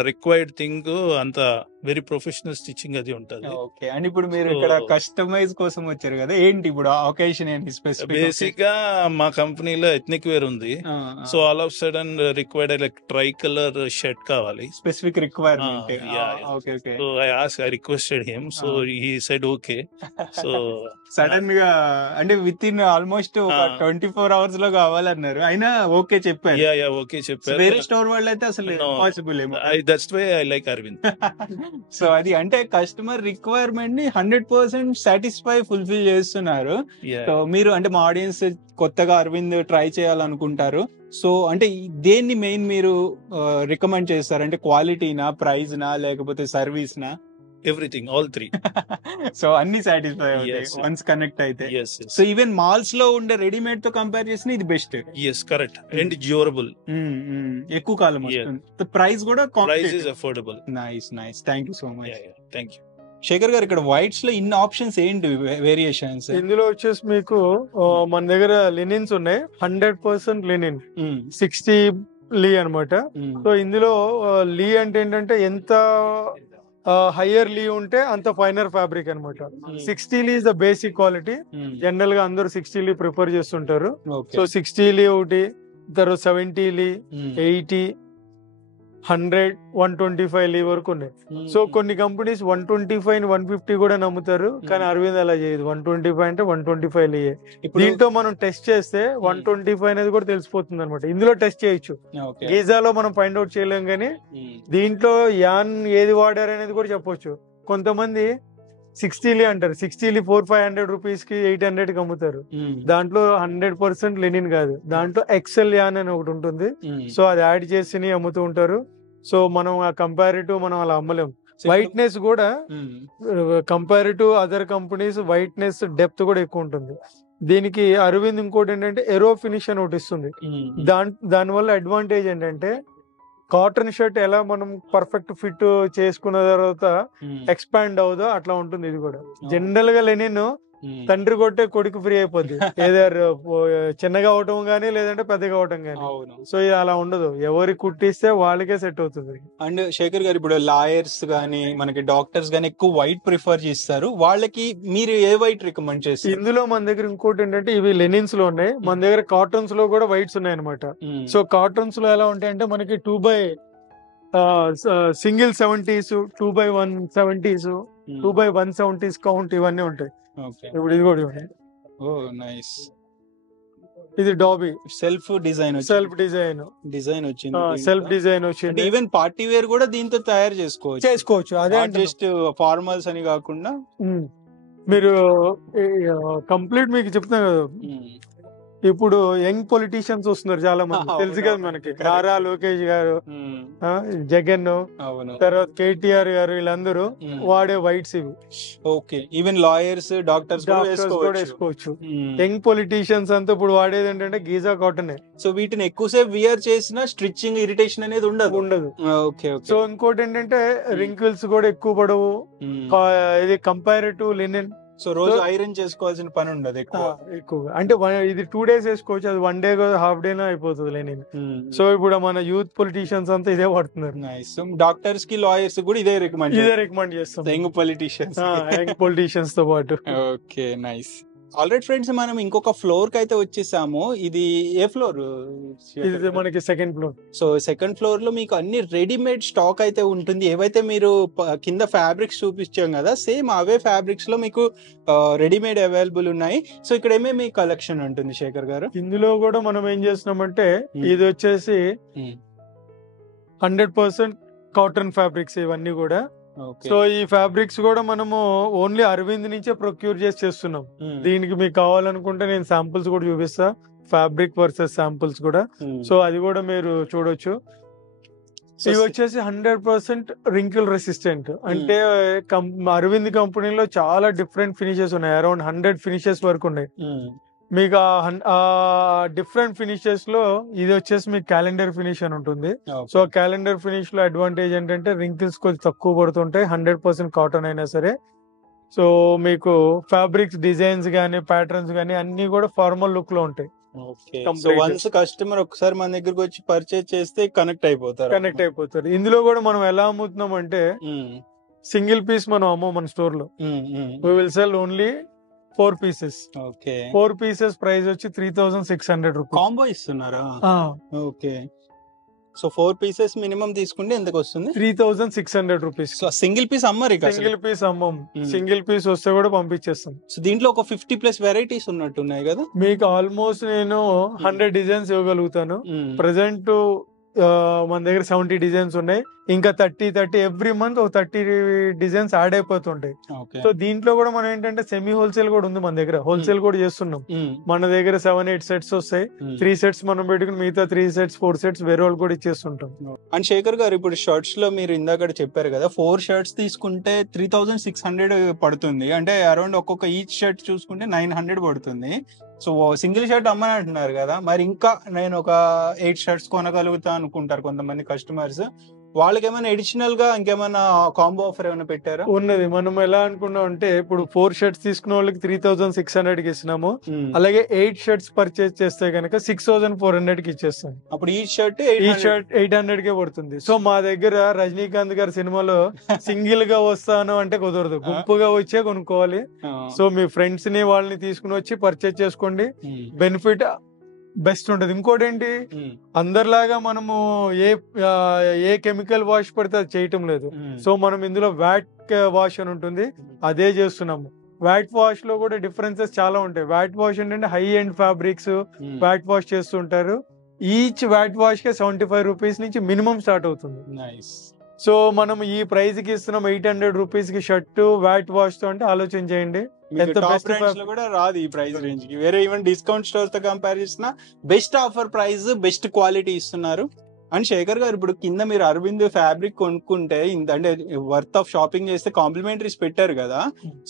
required thing అంత very professional stitching అది ఉంటుంది. Okay, and ఇప్పుడు మీరు ఇక్కడ customise కోసం వచ్చారు కదా, ఏంటి ఇప్పుడు ఒకేషన్ ఏంటి స్పెసిఫిక్? బేసిక్ గా మా కంపెనీలో ఎథ్నిక్ వేర్ ఉంది. So all of sudden required like tricolour shirt కావాలి, specific requirement. So I requested him. So he said okay. So sudden గా అంటే విత్ ఇన్ ఆల్మోస్ట్ 24 hours లో కావాలన్నారు, అయినా ఓకే చెప్పారు. ఓకే చెప్పారు. వేరే స్టోర్ వాళ్ళు అయితే అసలు పాసిబుల్ ఏమో. That's why I like Arvind. So అది అంటే కస్టమర్ రిక్వైర్మెంట్ ని 100% సాటిస్ఫై ఫుల్ఫిల్ చేస్తున్నారు. సో మీరు అంటే మా ఆడియన్స్ కొత్తగా అరవింద్ ట్రై చేయాలనుకుంటారు. సో అంటే దేన్ని మెయిన్ మీరు రికమెండ్ చేస్తారు? అంటే క్వాలిటీనా, ప్రైస్ నా, లేకపోతే సర్వీస్ నా? everything, all three. సో అన్ని సాటిస్ఫై అవుతాయి Yes. వన్స్ కనెక్ట్ అయితే. Yes, yes. So even malls లో ఉండే రెడీమేడ్ తో కంపేర్ చేసిన ఇది best. Yes, correct. And durable. ఎక్కువ కాలం Yeah. వస్తుంది. ప్రైస్ కూడా Price is affordable. Nice. Thank you so much. Yeah, yeah. Thank you. Shekhar garu, ఇక్కడ వైట్స్ లో ఇన్ని ఆప్షన్స్ ఏంటి వేరియేషన్స్? ఇందులో వచ్చేసి మీకు మన దగ్గర లినిన్స్ ఉన్నాయి, 100% లినిన్, 60 లీ అనమాట. సో ఇందులో లీ అంటే ఏంటంటే ఎంత హయ్యర్ లీ ఉంటే అంత ఫైనర్ ఫ్యాబ్రిక్ అనమాట. 60 లీ is the basic quality. General గా అందరూ 60 లీ ప్రిఫర్ చేస్తుంటారు. సో 60 లీ ఒకటి, తర్వాత 70 లీ, 80, 100, 125 లీ వరకు ఉన్నాయి. సో కొన్ని కంపెనీస్ 125, 150 కూడా నమ్ముతారు, కానీ అరవింద్ అలా చేయదు. 125 అంటే 125 లీ. దీంట్లో మనం టెస్ట్ చేస్తే 125 అనేది కూడా తెలిసిపోతుంది అనమాట. ఇందులో టెస్ట్ చేయొచ్చు. గీజాలో మనం ఫైండ్ అవుట్ చేయలేం, కానీ దీంట్లో యాన్ ఏది వాడారు అనేది కూడా చెప్పొచ్చు. కొంతమంది 60 లీ అంటారు, 60 లీ 400-500 రూపీస్ కి 800 కి అమ్ముతారు. దాంట్లో 100% లెనిన్ కాదు, దాంట్లో ఎక్సెల్ యాన్ అని ఒకటి ఉంటుంది. సో అది యాడ్ చేసి అమ్ముతూ ఉంటారు. సో మనం ఆ కంపారిటివ్ మనం అలా అమ్మలేం. వైట్నెస్ కూడా comparative other companies whiteness depth కూడా ఎక్కువ ఉంటుంది. దీనికి అరవింద్ ఇంకోటి ఏంటంటే ఎరో ఫినిష్ అని ఒకటి ఇస్తుంది. దానివల్ల అడ్వాంటేజ్ ఏంటంటే కాటన్ షర్ట్ ఎలా మనం పర్ఫెక్ట్ ఫిట్ చేసుకున్న తర్వాత ఎక్స్పాండ్ అవుదో అట్లా ఉంటుంది ఇది కూడా. జనరల్ గా లెనిన్ తండ్రి కొట్టే కొడుకు ఫ్రీ అయిపోద్ది, ఏదో చిన్నగా అవటం గానీ లేదంటే పెద్దగా అవటం గానీ. సో ఇది అలా ఉండదు, ఎవరి కుట్టిస్తే వాళ్ళకే సెట్ అవుతుంది. అండ్ శేఖర్ గారు, ఇప్పుడు లాయర్స్ గానీ మనకి డాక్టర్స్ గానీ ఎక్కువ వైట్ ప్రిఫర్ చేస్తారు, వాళ్ళకి మీరు ఏ వైట్ రికమెండ్ చేస్తారు? ఇందులో మన దగ్గర ఇంకోటి ఏంటంటే ఇవి లెనిన్స్ లో ఉన్నాయి, మన దగ్గర కాటన్స్ లో కూడా వైట్స్ ఉన్నాయి అనమాట. సో కాటన్స్ లో ఎలా ఉంటాయంటే మనకి 2x single 70s, 2x170s, 2x170s count ఇవన్నీ ఉంటాయి. ఇప్పుడు ఇది కూడా ఇది డాబీ సెల్ఫ్ డిజైన్ వచ్చింది. ఈవెన్ పార్టీ వేర్ కూడా దీంతో తయారు చేసుకోవచ్చు. అదే జస్ట్ ఫార్మల్స్ అని కాకుండా మీరు కంప్లీట్ మీకు చెప్తాను కదా. ఇప్పుడు యంగ్ పొలిటీషియన్స్ వస్తున్నారు చాలా మంది, తెలుసు కదా మనకి. నారా లోకేష్ గారు, జగన్, తర్వాత కేటీఆర్ గారు, వీళ్ళందరూ వాడే వైట్స్ ఇవి. ఓకే, ఈవెన్ లాయర్స్, డాక్టర్స్ కూడా వేసుకోవచ్చు. యంగ్ పొలిటీషియన్స్ అంతా ఇప్పుడు వాడేది ఏంటంటే గీజా కాటన్. సో వీటిని ఎక్కువసేపు వియర్ చేసిన స్ట్రిచ్చింగ్ ఇరిటేషన్ అనేది ఉండదు. ఓకే. సో ఇంకోటి ఏంటంటే రింకిల్స్ కూడా ఎక్కువ పడవు. ఇది కంపారిటివ్ లెనిన్. సో రోజు ఐరన్ చేసుకోవాల్సిన పని ఉండదు ఎక్కువగా. అంటే ఇది 2 days వేసుకోవచ్చు, అది 1 day హాఫ్ డే అయిపోతుంది లెనిన్. సో ఇప్పుడు మన యూత్ పొలిటీషియన్స్ అంతా ఇదే వాడుతున్నారు. డాక్టర్స్ కి, లాయర్స్ కూడా ఇదే రికమెండ్ చేస్తాం, యంగ్ పొలిటీషియన్స్ తో పాటు. Okay, nice. ఆల్రైట్ ఫ్రెండ్స్, మనం ఇంకొక ఫ్లోర్ కి అయితే వచ్చేసాము. ఇది ఏ ఫ్లోర్? ఇది మనకి second floor. So second floor లో మీకు అన్ని రెడీమేడ్ స్టాక్ అయితే ఉంటుంది. ఏవైతే మీరు కింద ఫ్యాబ్రిక్స్ చూపించాం కదా, సేమ్ అవే ఫ్యాబ్రిక్స్ లో మీకు రెడీమేడ్ అవైలబుల్ ఉన్నాయి. సో ఇక్కడ ఏమేమి కలెక్షన్ ఉంటుంది శేఖర్ గారు? ఇందులో కూడా మనం ఏం చేస్తున్నామంటే ఇది వచ్చేసి 100% కాటన్ ఫ్యాబ్రిక్స్ ఇవన్నీ కూడా. సో ఈ ఫ్యాబ్రిక్స్ కూడా మనము ఓన్లీ అరవింద్ నుంచే ప్రొక్యూర్ చేస్తున్నాం. దీనికి మీకు కావాలనుకుంటే నేను శాంపుల్స్ కూడా చూపిస్తా, ఫ్యాబ్రిక్ వర్సెస్ శాంపుల్స్ కూడా. సో అది కూడా మీరు చూడొచ్చు. ఇవి వచ్చేసి 100% రింకిల్ రెసిస్టెంట్. అంటే అరవింద్ కంపెనీలో చాలా డిఫరెంట్ ఫినిషెస్ ఉన్నాయి, అరౌండ్ 100 ఫినిషెస్ వరకు ఉన్నాయి. మీకు ఆ డిఫరెంట్ ఫినిషెస్ లో ఇది వచ్చేసి మీకు క్యాలెండర్ ఫినిష్ అని ఉంటుంది. సో క్యాలెండర్ ఫినిష్ లో అడ్వాంటేజ్ ఏంటంటే రింకిల్స్ కొంచెం తక్కువ పడుతుంటాయి, 100% కాటన్ అయినా సరే. సో మీకు ఫ్యాబ్రిక్స్ డిజైన్స్ గానీ ప్యాటర్న్స్ గానీ అన్ని కూడా ఫార్మల్ లుక్ లో ఉంటాయి. వన్స్ కస్టమర్ ఒకసారి మన దగ్గరకు వచ్చి పర్చేజ్ చేస్తే కనెక్ట్ అయిపోతారు. ఇందులో కూడా మనం ఎలా అమ్ముతున్నాం అంటే సింగిల్ పీస్ మనం అమ్మం మన స్టోర్ లో. We will sell only 4 pieces. Okay, 4 pieces price వచ్చి 3,600 రూపీస్. కాంబో ఇస్తున్నారా? ఓకే. సో 4 pieces మినిమం తీసుకుంటే ఎంతకు వస్తుంది? 3,600 రూపీస్. సో సింగిల్ పీస్ అమ్మరు? సింగిల్ పీస్ అమ్మం, సింగిల్ పీస్ వస్తే కూడా పంపించేస్తాం. సో దీంట్లో ఒక 50+ వెరైటీస్ ఉన్నట్టున్నాయి కదా మీకు. ఆల్మోస్ట్ నేను 100 డిజైన్స్ ఇవ్వగలుగుతాను. ప్రెసెంట్ మన దగ్గర 70 డిజైన్స్ ఉన్నాయి. ఇంకా 30 ఎవ్రీ మంత్ ఒక 30 డిజైన్స్ యాడ్ అయిపోతుంటాయి. సో దీంట్లో కూడా మనం ఏంటంటే సెమీ హోల్సేల్ కూడా ఉంది మన దగ్గర, హోల్సేల్ కూడా చేస్తున్నాం. మన దగ్గర 7-8 సెట్స్ వస్తాయి, 3 సెట్స్ మనం పెట్టుకుని మిగతా 3 సెట్స్ 4 సెట్స్ వేరే వాళ్ళు కూడా ఇచ్చేస్తుంటాం. అండ్ శేఖర్ గారు, ఇప్పుడు షర్ట్స్ లో మీరు ఇందాక చెప్పారు కదా 4 షర్ట్స్ తీసుకుంటే 3600 పడుతుంది, అంటే అరౌండ్ ఒక్కొక్క ఈచ్ షర్ట్ చూసుకుంటే 900 పడుతుంది. సో సింగిల్ షర్ట్ అమ్మని అంటున్నారు కదా, మరి ఇంకా నేను ఒక 8 షర్ట్స్ కొనగలుగుతా అనుకుంటారు కొంతమంది కస్టమర్స్, వాళ్ళకి ఏమైనా అడిషనల్ గా ఇంకేమైనా కాంబో ఆఫర్ ఏమైనా పెట్టారా? ఉన్నది. మనం ఎలా అనుకున్నాం అంటే ఇప్పుడు 4 షర్ట్స్ తీసుకున్న వాళ్ళకి 3600 కి ఇస్తున్నాము, అలాగే 8 షర్ట్స్ పర్చేస్ చేస్తే కనుక 6400 కి ఇచ్చేస్తాం. అప్పుడు ఈ షర్ట్ 800 కే పడుతుంది. సో మా దగ్గర రజనీకాంత్ గారి సినిమాలో సింగిల్ గా వస్తాను అంటే కుదరదు, గుంపుగా వచ్చే కొనుక్కోవాలి. సో మీ ఫ్రెండ్స్ ని వాళ్ళని తీసుకుని వచ్చి పర్చేస్ చేసుకోండి, బెనిఫిట్ బెస్ట్ ఉంటది. ఇంకోటి ఏంటి, అందరిలాగా మనము ఏ కెమికల్ వాష్ పడితే అది చేయటం లేదు. సో మనం ఇందులో వ్యాట్ వాష్ అని ఉంటుంది, అదే చేస్తున్నాము. వ్యాట్ వాష్ లో కూడా డిఫరెన్సెస్ చాలా ఉంటాయి. వ్యాట్ వాష్ ఏంటంటే high end fabrics VAT wash చేస్తుంటారు. ఈచ్ వ్యాట్ వాష్ కే 75 రూపీస్ నుంచి మినిమం స్టార్ట్ అవుతుంది. సో మనం ఈ ప్రైస్ కి ఇస్తున్నాం 800 రూపీస్ కి షర్ట్ వ్యాట్ వాష్ తో, అంటే ఆలోచన చేయండి ఎంత బెస్ట్ కూడా రాదు ఈ ప్రైస్ రేంజ్ కి. వేరే ఈవెన్ డిస్కౌంట్ స్టోర్స్ తో కంపేర్ చేసిన best offer price, best quality ఇస్తున్నారు. అండ్ శేఖర్ గారు, ఇప్పుడు కింద మీరు అరవింద్ ఫ్యాబ్రిక్ కొనుక్కుంటే అంటే వర్త్ ఆఫ్ షాపింగ్ చేస్తే కాంప్లిమెంటరీస్ పెట్టారు కదా,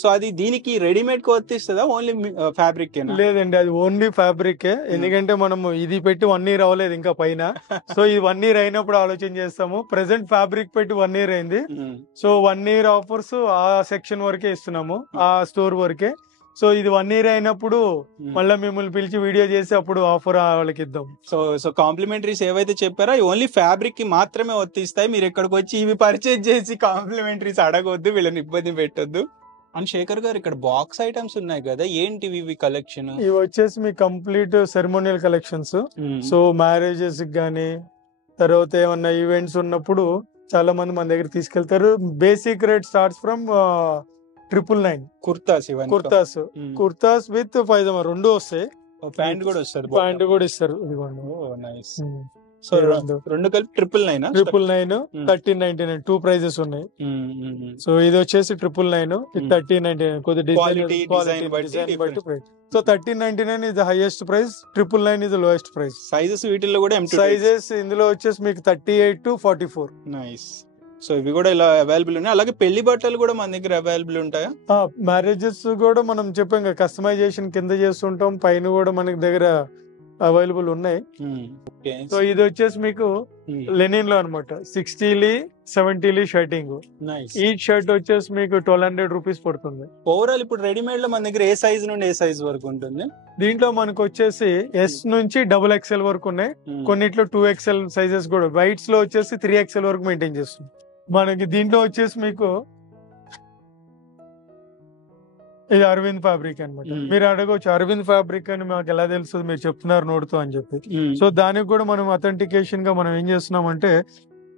సో అది దీనికి రెడీమేడ్ కి వర్తిస్తుందా, ఓన్లీ ఫ్యాబ్రిక్? లేదండి, అది ఓన్లీ ఫ్యాబ్రిక్. ఎందుకంటే మనం ఇది పెట్టి 1 year అవ్వలేదు ఇంకా పైన. సో ఇది 1 year అయినప్పుడు ఆలోచన చేస్తాము. ప్రెసెంట్ ఫ్యాబ్రిక్ పెట్టి 1 year అయింది. సో 1 year ఆఫర్స్ ఆ సెక్షన్ వరకే ఇస్తున్నాము, ఆ స్టోర్ వరకే. సో ఇది 1 year అయినప్పుడు మళ్ళీ మిమ్మల్ని పిలిచి వీడియో చేసి అప్పుడు ఆఫర్ వాళ్ళకి ఇద్దాం. సో కాంప్లిమెంటరీస్ ఏవైతే చెప్పారో ఓన్లీ ఫ్యాబ్రిక్ కి మాత్రమే వర్తిస్తాయి. మీరు ఎక్కడికి వచ్చి ఇవి పర్చేజ్ చేసి కాంప్లిమెంటరీస్ అడగొద్దు, వీళ్ళని ఇబ్బంది పెట్టొద్దు. అండ్ శేఖర్ గారు, ఇక్కడ బాక్స్ ఐటమ్స్ ఉన్నాయి కదా, ఏంటివి ఇవి కలెక్షన్? ఇవి వచ్చేసి మీ complete ceremonial collections. So marriages గానీ తర్వాత ఏమన్నా ఈవెంట్స్ ఉన్నప్పుడు చాలా మంది మన దగ్గర తీసుకెళ్తారు. Basic rate starts from 999. Kurtas with pyjama 2 వస్తాయి, ప్యాంట్ కూడా వస్తారు, ప్యాంట్ కూడా ఇస్తారు. సో 2 కలిపి 999. 1399 2 ప్రైజెస్ ఉన్నాయి. సో ఇది వచ్చేసి 999, 1399. కొద్దిగా డిజైన్ బట్టి price. So 1399 is the highest price, 999 is the lowest price. Sizes వీటిల్లో కూడా సైజెస్ ఇందులో వచ్చేసి మీకు 38 to 44. నైస్. సో ఇవి కూడా ఇలా అవైలబుల్ ఉన్నాయి. అలాగే పెళ్లి బట్టలు కూడా మన దగ్గర అవైలబుల్ ఉంటాయా? మ్యారేజెస్ కూడా మనం చెప్పాం కదా, కస్టమైజేషన్ కింద చేస్తుంటాం, పైన కూడా మనకి దగ్గర అవైలబుల్ ఉన్నాయి. సో ఇది వచ్చేసి మీకు లెనిన్ లో అనమాట, 60 70 షర్టింగ్. ఈ షర్ట్ వచ్చేసి మీకు 1200 రూపీస్ పడుతుంది. ఓవరాల్ ఇప్పుడు రెడీమేడ్ లో మన దగ్గర ఏ సైజ్ నుండి ఏ సైజ్ వరకు ఉంటుంది? దీంట్లో మనకు వచ్చేసి S నుంచి XXL వరకు ఉన్నాయి, కొన్నిట్లో 2XL సైజెస్ కూడా. వైట్స్ లో వచ్చేసి 3XL వరకు మెయింటైన్ చేస్తుంది. మనకి దీంట్లో వచ్చేసి మీకు ఇది అరవింద్ ఫ్యాబ్రిక్ అనమాట. మీరు అడగవచ్చు అరవింద్ ఫ్యాబ్రిక్ అని మాకు ఎలా తెలుస్తుంది, మీరు చెప్తున్నారు నోడుతూ అని చెప్పి. సో దానికి కూడా మనం అథెంటికేషన్ గా మనం ఏం చేస్తున్నాం అంటే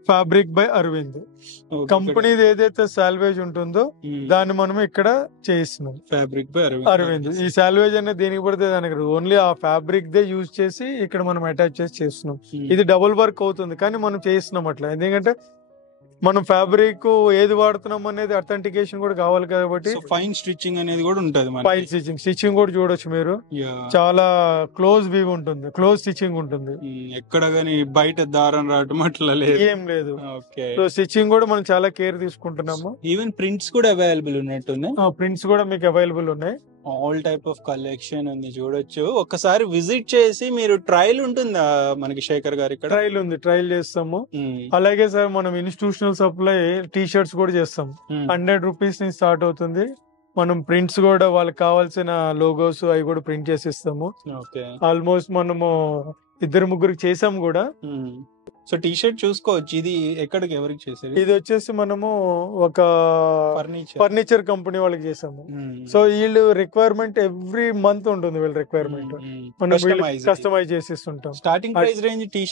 ఫ్యాబ్రిక్ బై అరవింద్ కంపెనీది ఏదైతే సాల్వేజ్ ఉంటుందో దాన్ని మనం ఇక్కడ చేయిస్తున్నాం. Fabric by Arvind. ఈ సాల్వేజ్ అనేది దేనికి పడితే దానికి ఓన్లీ ఆ ఫ్యాబ్రిక్ దే యూజ్ చేసి ఇక్కడ మనం అటాచ్ చేసి చేస్తున్నాం. ఇది డబుల్ వర్క్ అవుతుంది కానీ మనం చేస్తున్నాం అట్లా, ఎందుకంటే మనం ఫ్యాబ్రిక్ ఏది వాడుతున్నాం అనేది అథెంటికేషన్ కూడా కావాలి కాబట్టి. ఫైన్ స్టిచ్చింగ్ అనేది కూడా ఉంటుంది. ఫైన్ స్టిచ్చింగ్ కూడా చూడొచ్చు మీరు, చాలా క్లోజ్ వీవ్ ఉంటుంది, క్లోజ్ స్టిచ్చింగ్ ఉంటుంది. ఎక్కడ గానీ బయట దారం రావటం అట్లా లేదు, ఏం లేదు. సో స్టిచ్చింగ్ కూడా మనం చాలా కేర్ తీసుకుంటున్నాము. ఈవెన్ ప్రింట్స్ కూడా అవైలబుల్ ఉన్నట్టున్నాయి. ప్రింట్స్ కూడా మీకు అవైలబుల్ ఉన్నాయి. ఆల్ టైప్ ఆఫ్ కలెక్షన్ ఉంది, చూడొచ్చు. ఒక్కసారి విజిట్ చేసి మీరు ట్రయల్ ఉంటుందా మనకి శేఖర్ గారు? ఇక్కడ ట్రయల్ ఉంది, ట్రయల్ చేస్తాము. అలాగే సార్ మనం ఇన్స్టిట్యూషనల్ సప్లై టీ షర్ట్స్ కూడా చేస్తాం. 100 రూపీస్ నుంచి స్టార్ట్ అవుతుంది. మనం ప్రింట్స్ కూడా వాళ్ళకి కావాల్సిన లోగోస్ అవి కూడా ప్రింట్ చేసి ఇస్తాము. ఆల్మోస్ట్ మనము 2-3 చేసాము కూడా. సో టీ షర్ట్ చూసుకోవచ్చు. ఇది ఎక్కడికి ఎవరికి చేసేది? ఇది వచ్చేసి మనము ఒక ఫర్నిచర్ కంపెనీ వాళ్ళకి చేసాము. సో వీళ్ళు రిక్వైర్మెంట్ ఎవ్రీ మంత్ ఉంటుంది, వీళ్ళ రిక్వైర్మెంట్ మనం కస్టమైజ్ చేసి ఇస్తుంటాం. Starting price range T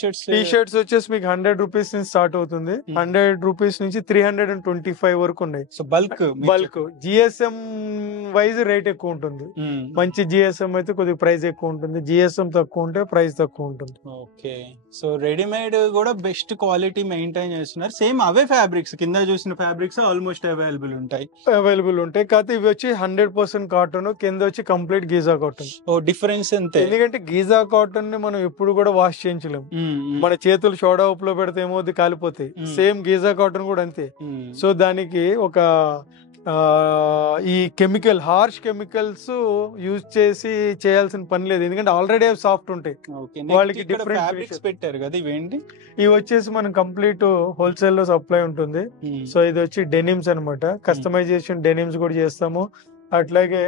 shirts వచ్చేసి మీకు 100 రూపీస్ నుంచి స్టార్ట్ అవుతుంది. 100 రూపీస్ నుంచి 325 వరకు ఉన్నాయి. So bulk GSM wise rate ఎక్కువ ఉంటుంది. మంచి జిఎస్ఎం అయితే కొద్దిగా ప్రైస్ ఎక్కువ ఉంటుంది, జిఎస్ఎం తక్కువ ఉంటే ప్రైస్ తక్కువ ఉంటుంది. ఓకే. సో రెడీమేడ్ కూడా కూడా బెస్ట్ క్వాలిటీ మెయింటైన్ చేస్తున్నారు. సేమ్ అవే ఫ్యాబ్రిక్స్, కింద చూసిన ఫ్యాబ్రిక్స్ ఆల్మోస్ట్ అవైలబుల్ ఉంటాయి. కాకపోతే ఇవి వచ్చి 100% కాటన్, కింద వచ్చి కంప్లీట్ గీజా కాటన్. ఓ డిఫరెన్స్ అంతే. ఎందుకంటే గీజా కాటన్ ని మనం ఎప్పుడు కూడా వాష్ చేయించలేము. మన చేతులు సోడా ఉప్పులో పెడితే ఏమవుతుంది, కాలిపోతాయి. సేమ్ గీజా కాటన్ కూడా అంతే. సో దానికి ఒక ఈ హార్ష్ కెమికల్స్ యూజ్ చేసి చేయాల్సిన పని లేదు, ఎందుకంటే ఆల్రెడీ అవి సాఫ్ట్ ఉంటాయి. వాళ్ళకి డిఫరెంట్ ఫ్యాబ్రిక్స్ పెట్టారు కదా, ఇవేంటి? ఇవి వచ్చేసి మనం కంప్లీట్ హోల్సేల్ లో సప్లై ఉంటుంది. సో ఇది వచ్చి డెనిమ్స్ అనమాట. కస్టమైజేషన్ డెనిమ్స్ కూడా చేస్తాము. అట్లాగే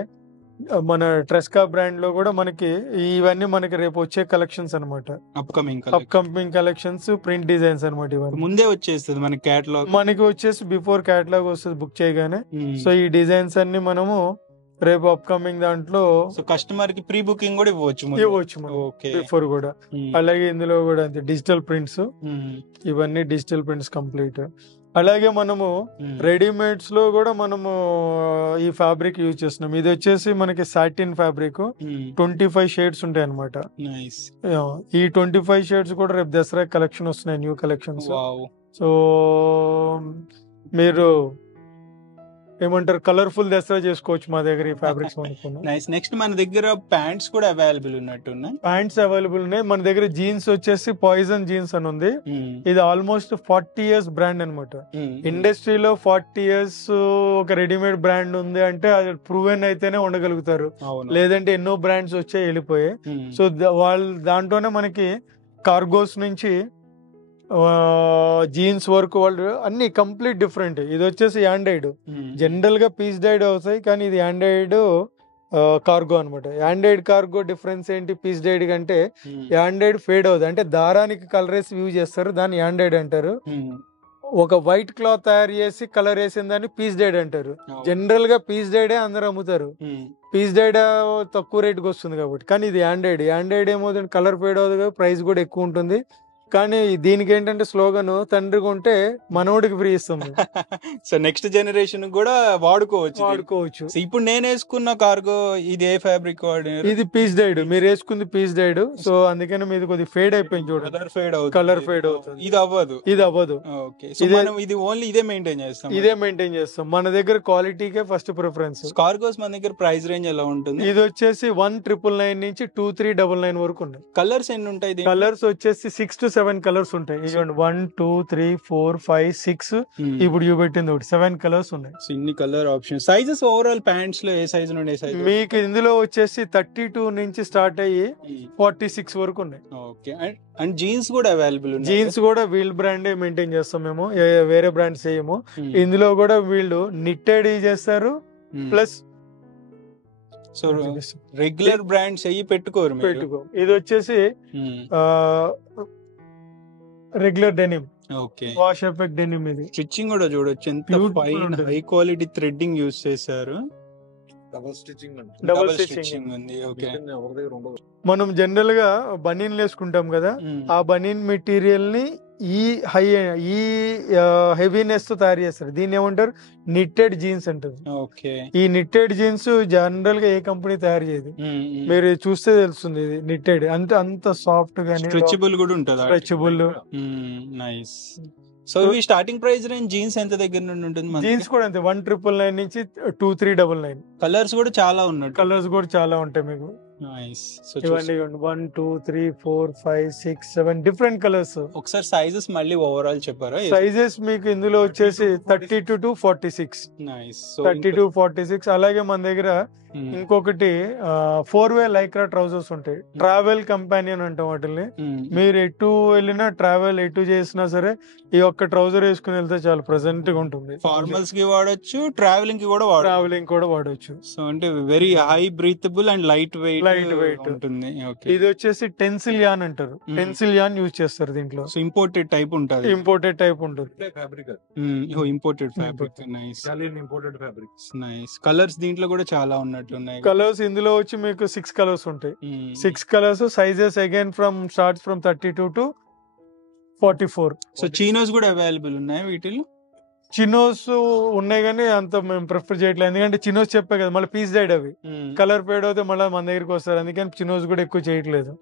మన ట్రెస్కా బ్రాండ్ లో కూడా మనకి ఇవన్నీ మనకి రేపు వచ్చే కలెక్షన్స్ అనమాట. అప్కమింగ్ కలెక్షన్స్, ప్రింట్ డిజైన్స్ అనమాట. ఇవన్నీ ముందే వచ్చేస్తుంది మనకి క్యాటలాగ్. మనకి వచ్చేసి బిఫోర్ క్యాటలాగ్ వస్తుంది బుక్ చేయగానే. సో ఈ డిజైన్స్ అన్ని మనము రేపు అప్కమింగ్ దాంట్లో కస్టమర్ కి ప్రీ బుకింగ్ కూడా ఇవ్వచ్చు బిఫోర్ కూడా. అలాగే ఇందులో కూడా అంతే డిజిటల్ ప్రింట్స్, ఇవన్నీ డిజిటల్ ప్రింట్స్ కంప్లీట్. అలాగే మనము రెడీమేడ్స్ లో కూడా మనము ఈ ఫ్యాబ్రిక్ యూజ్ చేస్తున్నాం. ఇది వచ్చేసి మనకి సాటిన్ ఫ్యాబ్రిక్, 25 షేడ్స్ ఉంటాయి అనమాట. ఈ 25 షేడ్స్ కూడా రేపు దసరా కలెక్షన్ వస్తున్నాయి, న్యూ కలెక్షన్స్. సో మీరు ఏమంటారు, కలర్ఫుల్ దసరా చేసుకోవచ్చు మా దగ్గర ఈ ఫ్యాబ్రిక్స్. నెక్స్ట్ మన దగ్గర ప్యాంట్స్ కూడా అవైలబుల్ ఉన్నట్టున్నాయి. ప్యాంట్స్ అవైలబుల్ ఉన్నాయి మన దగ్గర. జీన్స్ వచ్చేసి పాయిజన్ జీన్స్ అని ఉంది. ఇది ఆల్మోస్ట్ 40 years బ్రాండ్ అనమాట. ఇండస్ట్రీలో 40 years ఒక రెడీమేడ్ బ్రాండ్ ఉంది అంటే అది ప్రూవెన్ అయితేనే ఉండగలుగుతారు, లేదంటే ఎన్నో బ్రాండ్స్ వచ్చాయి వెళ్ళిపోయాయి. సో వాళ్ళు దాంట్లోనే మనకి కార్గోస్ నుంచి జీన్స్ వరకు వాళ్ళు అన్ని కంప్లీట్ డిఫరెంట్. ఇది వచ్చేసి యాండ్రాయిడ్, జనరల్ గా పీస్ డైడ్ అవుతాయి, కానీ ఇది యాండ్రాయిడ్ కార్గో అనమాట. యాండ్రాయిడ్ కార్గో డిఫరెన్స్ ఏంటి పీస్ డైడ్ కంటే? యాండ్రాయిడ్ ఫేడ్ అవుతుంది, అంటే దారానికి కలర్ వేసి యూజ్ చేస్తారు, దాన్ని యాండ్రాయిడ్ అంటారు. ఒక వైట్ క్లాత్ తయారు చేసి కలర్ వేసిన దాన్ని పీస్ డైడ్ అంటారు. జనరల్ గా పీస్ డైడే అందరూ అమ్ముతారు, పీస్ డైడ్ తక్కువ రేట్కి వస్తుంది కాబట్టి. కానీ ఇది యాండ్రాయిడ్ ఏమవుతుంది, కలర్ ఫేడ్ అవుతుంది, ప్రైస్ కూడా ఎక్కువ ఉంటుంది. కానీ దీనికి ఏంటంటే స్లోగన్, తండ్రికి ఉంటే మనోడికి ఫ్రీ ఇస్తాము. సో నెక్స్ట్ జనరేషన్ కూడా వాడుకోవచ్చు. ఇప్పుడు నేను వేసుకున్న కార్గో ఇది ఏ ఫ్యాబ్రిక్ వాడారు? ఇది పీస్ డైడ్, మీరు వేసుకుంది పీస్ డైడ్. సో అందుకని మీది కొద్దిగా ఫేడ్ అయిపోయింది చూడండి, కలర్ ఫేడ్ అవుతుంది. ఇది అవ్వదు. ఇది ఓన్లీ ఇదే మెయింటైన్ చేస్తాం. మన దగ్గర క్వాలిటీకే ఫస్ట్ ప్రిఫరెన్స్. కార్గోస్ మన దగ్గర ప్రైస్ రేంజ్ ఎలా ఉంటుంది? ఇది వచ్చేసి 1999 నుంచి 2399 వరకు ఉన్నాయి. కలర్స్ ఎన్ని ఉంటాయి? కలర్స్ వచ్చేసి 6 to 7 కలర్స్ ఉంటాయి. ఇదిగోండి 1 2 3 4 5 6 ఇప్పుడు చూపెట్టింది ఒకటి 7 కలర్స్ ఉన్నాయి. ఇన్ని colour options. Sizes overall pants లో ఏ సైజ్ నుండి మీకు ఇందులో వచ్చేసి 32 నుంచి స్టార్ట్ అయ్యి 46 వరకు ఉన్నాయి. ఓకే. అండ్ జీన్స్ కూడా అవైలబుల్ ఉన్నాయి. జీన్స్ కూడా వీళ్ళ బ్రాండే మెయింటైన్ చేస్తాం మేము, వేరే బ్రాండ్స్ చేయము. ఇందులో కూడా వీళ్ళు నిట్టెడ్ చేస్తారు, ప్లస్ సో రెగ్యులర్ బ్రాండ్స్ అయ్యి పెట్టుకో. ఇది వచ్చేసి regular denim, wash effect denim. ఇది స్టిచ్చింగ్ కూడా చూడొచ్చు, ఎంత fine high quality threading use చేశారు. డబుల్ స్టిచ్చింగ్ ఉంది. ఓకే. మనం జనరల్ గా బనీన్ వేసుకుంటాం కదా, ఆ బనీన్ మెటీరియల్ ని ఈ హెవీనెస్ తో తయారు చేస్తారు. దీన్ని ఏమంటారు, నిట్టెడ్ జీన్స్ అంటారు. ఈ నిట్టెడ్ జీన్స్ జనరల్ గా ఏ కంపెనీ తయారు చేయదు, మీరు చూస్తే తెలుస్తుంది. ఇది నిట్టెడ్ అంటే అంత సాఫ్ట్ గా, స్ట్రెచబుల్ కూడా ఉంటుంది. స్ట్రెచబుల్. నైస్. సో ఈ స్టార్టింగ్ ప్రైస్ రేంజ్ జీన్స్ ఎంత దగ్గర నుండి ఉంటుంది? జీన్స్ కూడా అంతే 1999 నుంచి 2399. కలర్స్ కూడా చాలా ఉన్నాయి. కలర్స్ కూడా చాలా ఉంటాయి మీకు. ఇవన్నీ 1 2 3 4 5 6 7 డిఫరెంట్ కలర్స్. ఒకసారి సైజెస్ మళ్ళీ ఓవరాల్ చెప్పారా? సైజెస్ మీకు ఇందులో వచ్చేసి 32 to 46. 32 46. అలాగే మన దగ్గర ఇంకొకటి 4-way లైక్రా ట్రౌజర్స్ ఉంటాయి. ట్రావెల్ కంపానియన్ అంటాం వాటిని. మీరు ఎటు వెళ్ళినా, ట్రావెల్ ఎటు చేసినా సరే ఈ ఒక్క ట్రౌజర్ వేసుకుని వెళ్తే చాలా ప్రెజెంట్ గా ఉంటుంది. ఫార్మల్స్ కి వాడొచ్చు, ట్రావెలింగ్ కి కూడా వాడొచ్చు. సో అంటే very high breathable and light weight ఉంటుంది. ఇది వచ్చేసి టెన్సిల్ యాన్ అంటారు. టెన్సిల్ యాన్ యూజ్ చేస్తారు దీంట్లో. సో ఇంపోర్టెడ్ టైప్ ఉంటుంది. Imported fabric. నైస్. కలర్స్ దీంట్లో కూడా చాలా ఉన్నట్టున్నాయి. కలర్స్ ఇందులో వచ్చి మీకు 6 కలర్స్ ఉంటాయి. 6 colours. Sizes again starts from 32 to 44. So chinos కూడా అవైలబుల్ ఉన్నాయి వీటిలో? చినోస్ ఉన్నాయి కానీ అంత మేము ప్రిఫర్ చేయట్లేదు, ఎందుకంటే చినోస్ చెప్పే కదా మళ్ళీ పీస్ డైడ్, అవి కలర్ ఫేడ్ అవుతే మళ్ళీ మన దగ్గరికి వస్తారు. అందుకని చినోస్ కూడా ఎక్కువ చేయట్లేదు.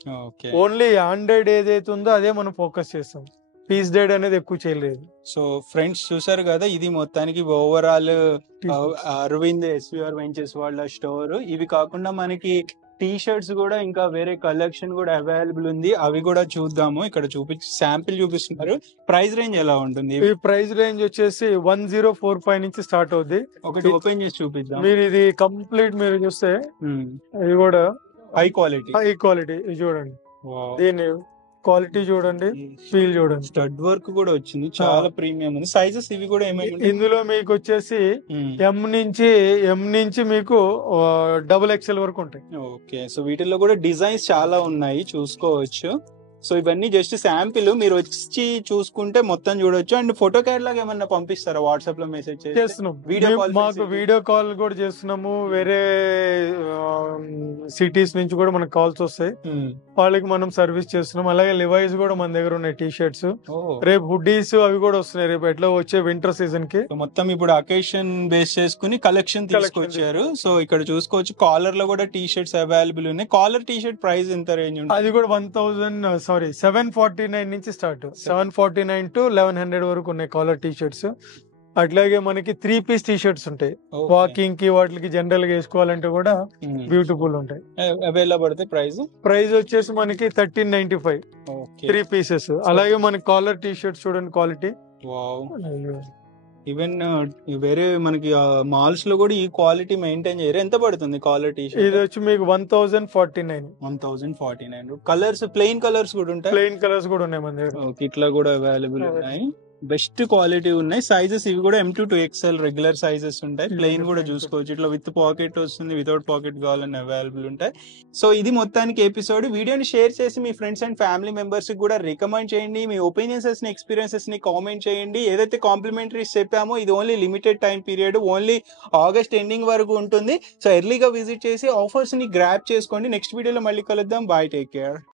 ఓన్లీ ఆండ్రాయిడ్ ఏదైతే ఉందో అదే మనం ఫోకస్ చేస్తాం. పీస్ డైడ్ అనేది ఎక్కువ చేయలేదు. సో ఫ్రెండ్స్ చూసారు కదా, ఇది మొత్తానికి ఓవరాల్ అరవింద్ ఎస్విఆర్ వెంచర్స్ వాళ్ళ స్టోర్. ఇవి కాకుండా మనకి టీ షర్ట్స్ కూడా ఇంకా వేరే కలెక్షన్ కూడా అవైలబుల్ ఉంది, అవి కూడా చూద్దాము. ఇక్కడ శాంపిల్ చూపిస్తున్నారు. ప్రైస్ రేంజ్ ఎలా ఉంటుంది? ఈ ప్రైస్ రేంజ్ వచ్చేసి 1045 నుంచి స్టార్ట్ అవుద్ది. ఒకటి ఓపెన్ చేసి చూపిద్దాం. మీరు ఇది కంప్లీట్ మీరు చూస్తే ఇది కూడా హై క్వాలిటీ. ఇది చూడండి, దీని క్వాలిటీ చూడండి, ఫీల్ చూడండి. స్టడ్ వర్క్ కూడా వచ్చింది, చాలా ప్రీమియం ఉంది. సైజెస్ ఇవి కూడా ఏమైనా ఇందులో మీకు వచ్చేసి ఎం నుంచి మీకు XXL వరకు ఉంటాయి. ఓకే, సో వీటిల్లో కూడా డిజైన్స్ చాలా ఉన్నాయి, చూసుకోవచ్చు. సో ఇవన్నీ జస్ట్ శాంపిల్, మీరు వచ్చి చూసుకుంటే మొత్తం చూడొచ్చు. అండ్ ఫోటో క్యాటలాగ్ ఏమన్నా పంపిస్తారా? వాట్సాప్ లో మెసేజ్ చేస్తున్నాం, మాకు వీడియో కాల్ కూడా చేస్తున్నాము. వేరే సిటీస్ నుంచి కూడా మనకు కాల్స్ వస్తాయి, వాళ్ళకి మనం సర్వీస్ చేస్తున్నాం. అలాగే లివైస్ కూడా మన దగ్గర ఉన్నాయి, టీ షర్ట్స్. రేపు హుడ్డీస్ అవి కూడా వస్తున్నాయి రేపు ఎట్లా వచ్చే వింటర్ సీజన్ కి. మొత్తం ఇప్పుడు అకేషన్ బేస్ చేసుకుని కలెక్షన్ తీసుకొచ్చారు. సో ఇక్కడ చూసుకోవచ్చు, కాలర్ లో కూడా టీ షర్ట్స్ అవైలబుల్ ఉన్నాయి. కాలర్ టీ షర్ట్ ప్రైస్ ఎంత రేంజ్ ఉంటుంది? అది కూడా 749 నుంచి స్టార్ట్, 749 to 1100 వరకు ఉన్నాయి కాలర్ టీ షర్ట్స్. అట్లాగే మనకి 3 పీస్ టీ షర్ట్స్ ఉంటాయి, వాకింగ్ కి వాటికి జనరల్ గా వేసుకోవాలంటే కూడా బ్యూటిఫుల్ ఉంటాయి. అవైలబుల్ ప్రైస్ వచ్చేసి మనకి 1395 3 పీసెస్. అలాగే మనకి కాలర్ టీ షర్ట్స్ చూడండి క్వాలిటీ. ఈవెన్ వేరే మనకి మాల్స్ లో కూడా ఈ క్వాలిటీ మెయింటైన్ చేయరు. ఎంత పడుతుంది కాలర్ టీ షర్ట్? ఇది వచ్చి మీకు 1049. కలర్స్ ప్లెయిన్ కలర్స్ కూడా ఉంటాయి. ప్లెయిన్ కలర్స్ కూడా ఉన్నాయి మన దగ్గర. ఇట్లా కూడా అవైలబుల్ ఉన్నాయి, బెస్ట్ క్వాలిటీ ఉన్నాయి. సైజెస్ ఇవి కూడా M2 to XL regular sizes ఉంటాయి. ప్లెయిన్ కూడా చూసుకోవచ్చు, ఇట్లా విత్ పాకెట్ వస్తుంది, వితౌట్ పాకెట్ కావాలని అవైలబుల్ ఉంటాయి. సో ఇది మొత్తానికి ఎపిసోడ్. వీడియోని షేర్ చేసి మీ ఫ్రెండ్స్ అండ్ ఫ్యామిలీ మెంబర్స్ కి కూడా రికమెండ్ చేయండి. మీ ఒపీనియన్స్ ని, ఎక్స్పీరియన్సెస్ ని కామెంట్ చేయండి. ఏదైతే కాంప్లిమెంటరీస్ చెప్పామో ఇది only limited time period, only August ending వరకు ఉంటుంది. సో ఎర్లీగా విజిట్ చేసి ఆఫర్స్ ని గ్రాబ్ చేసుకోండి. నెక్స్ట్ వీడియోలో మళ్ళీ కలుద్దాం. Bye, take care.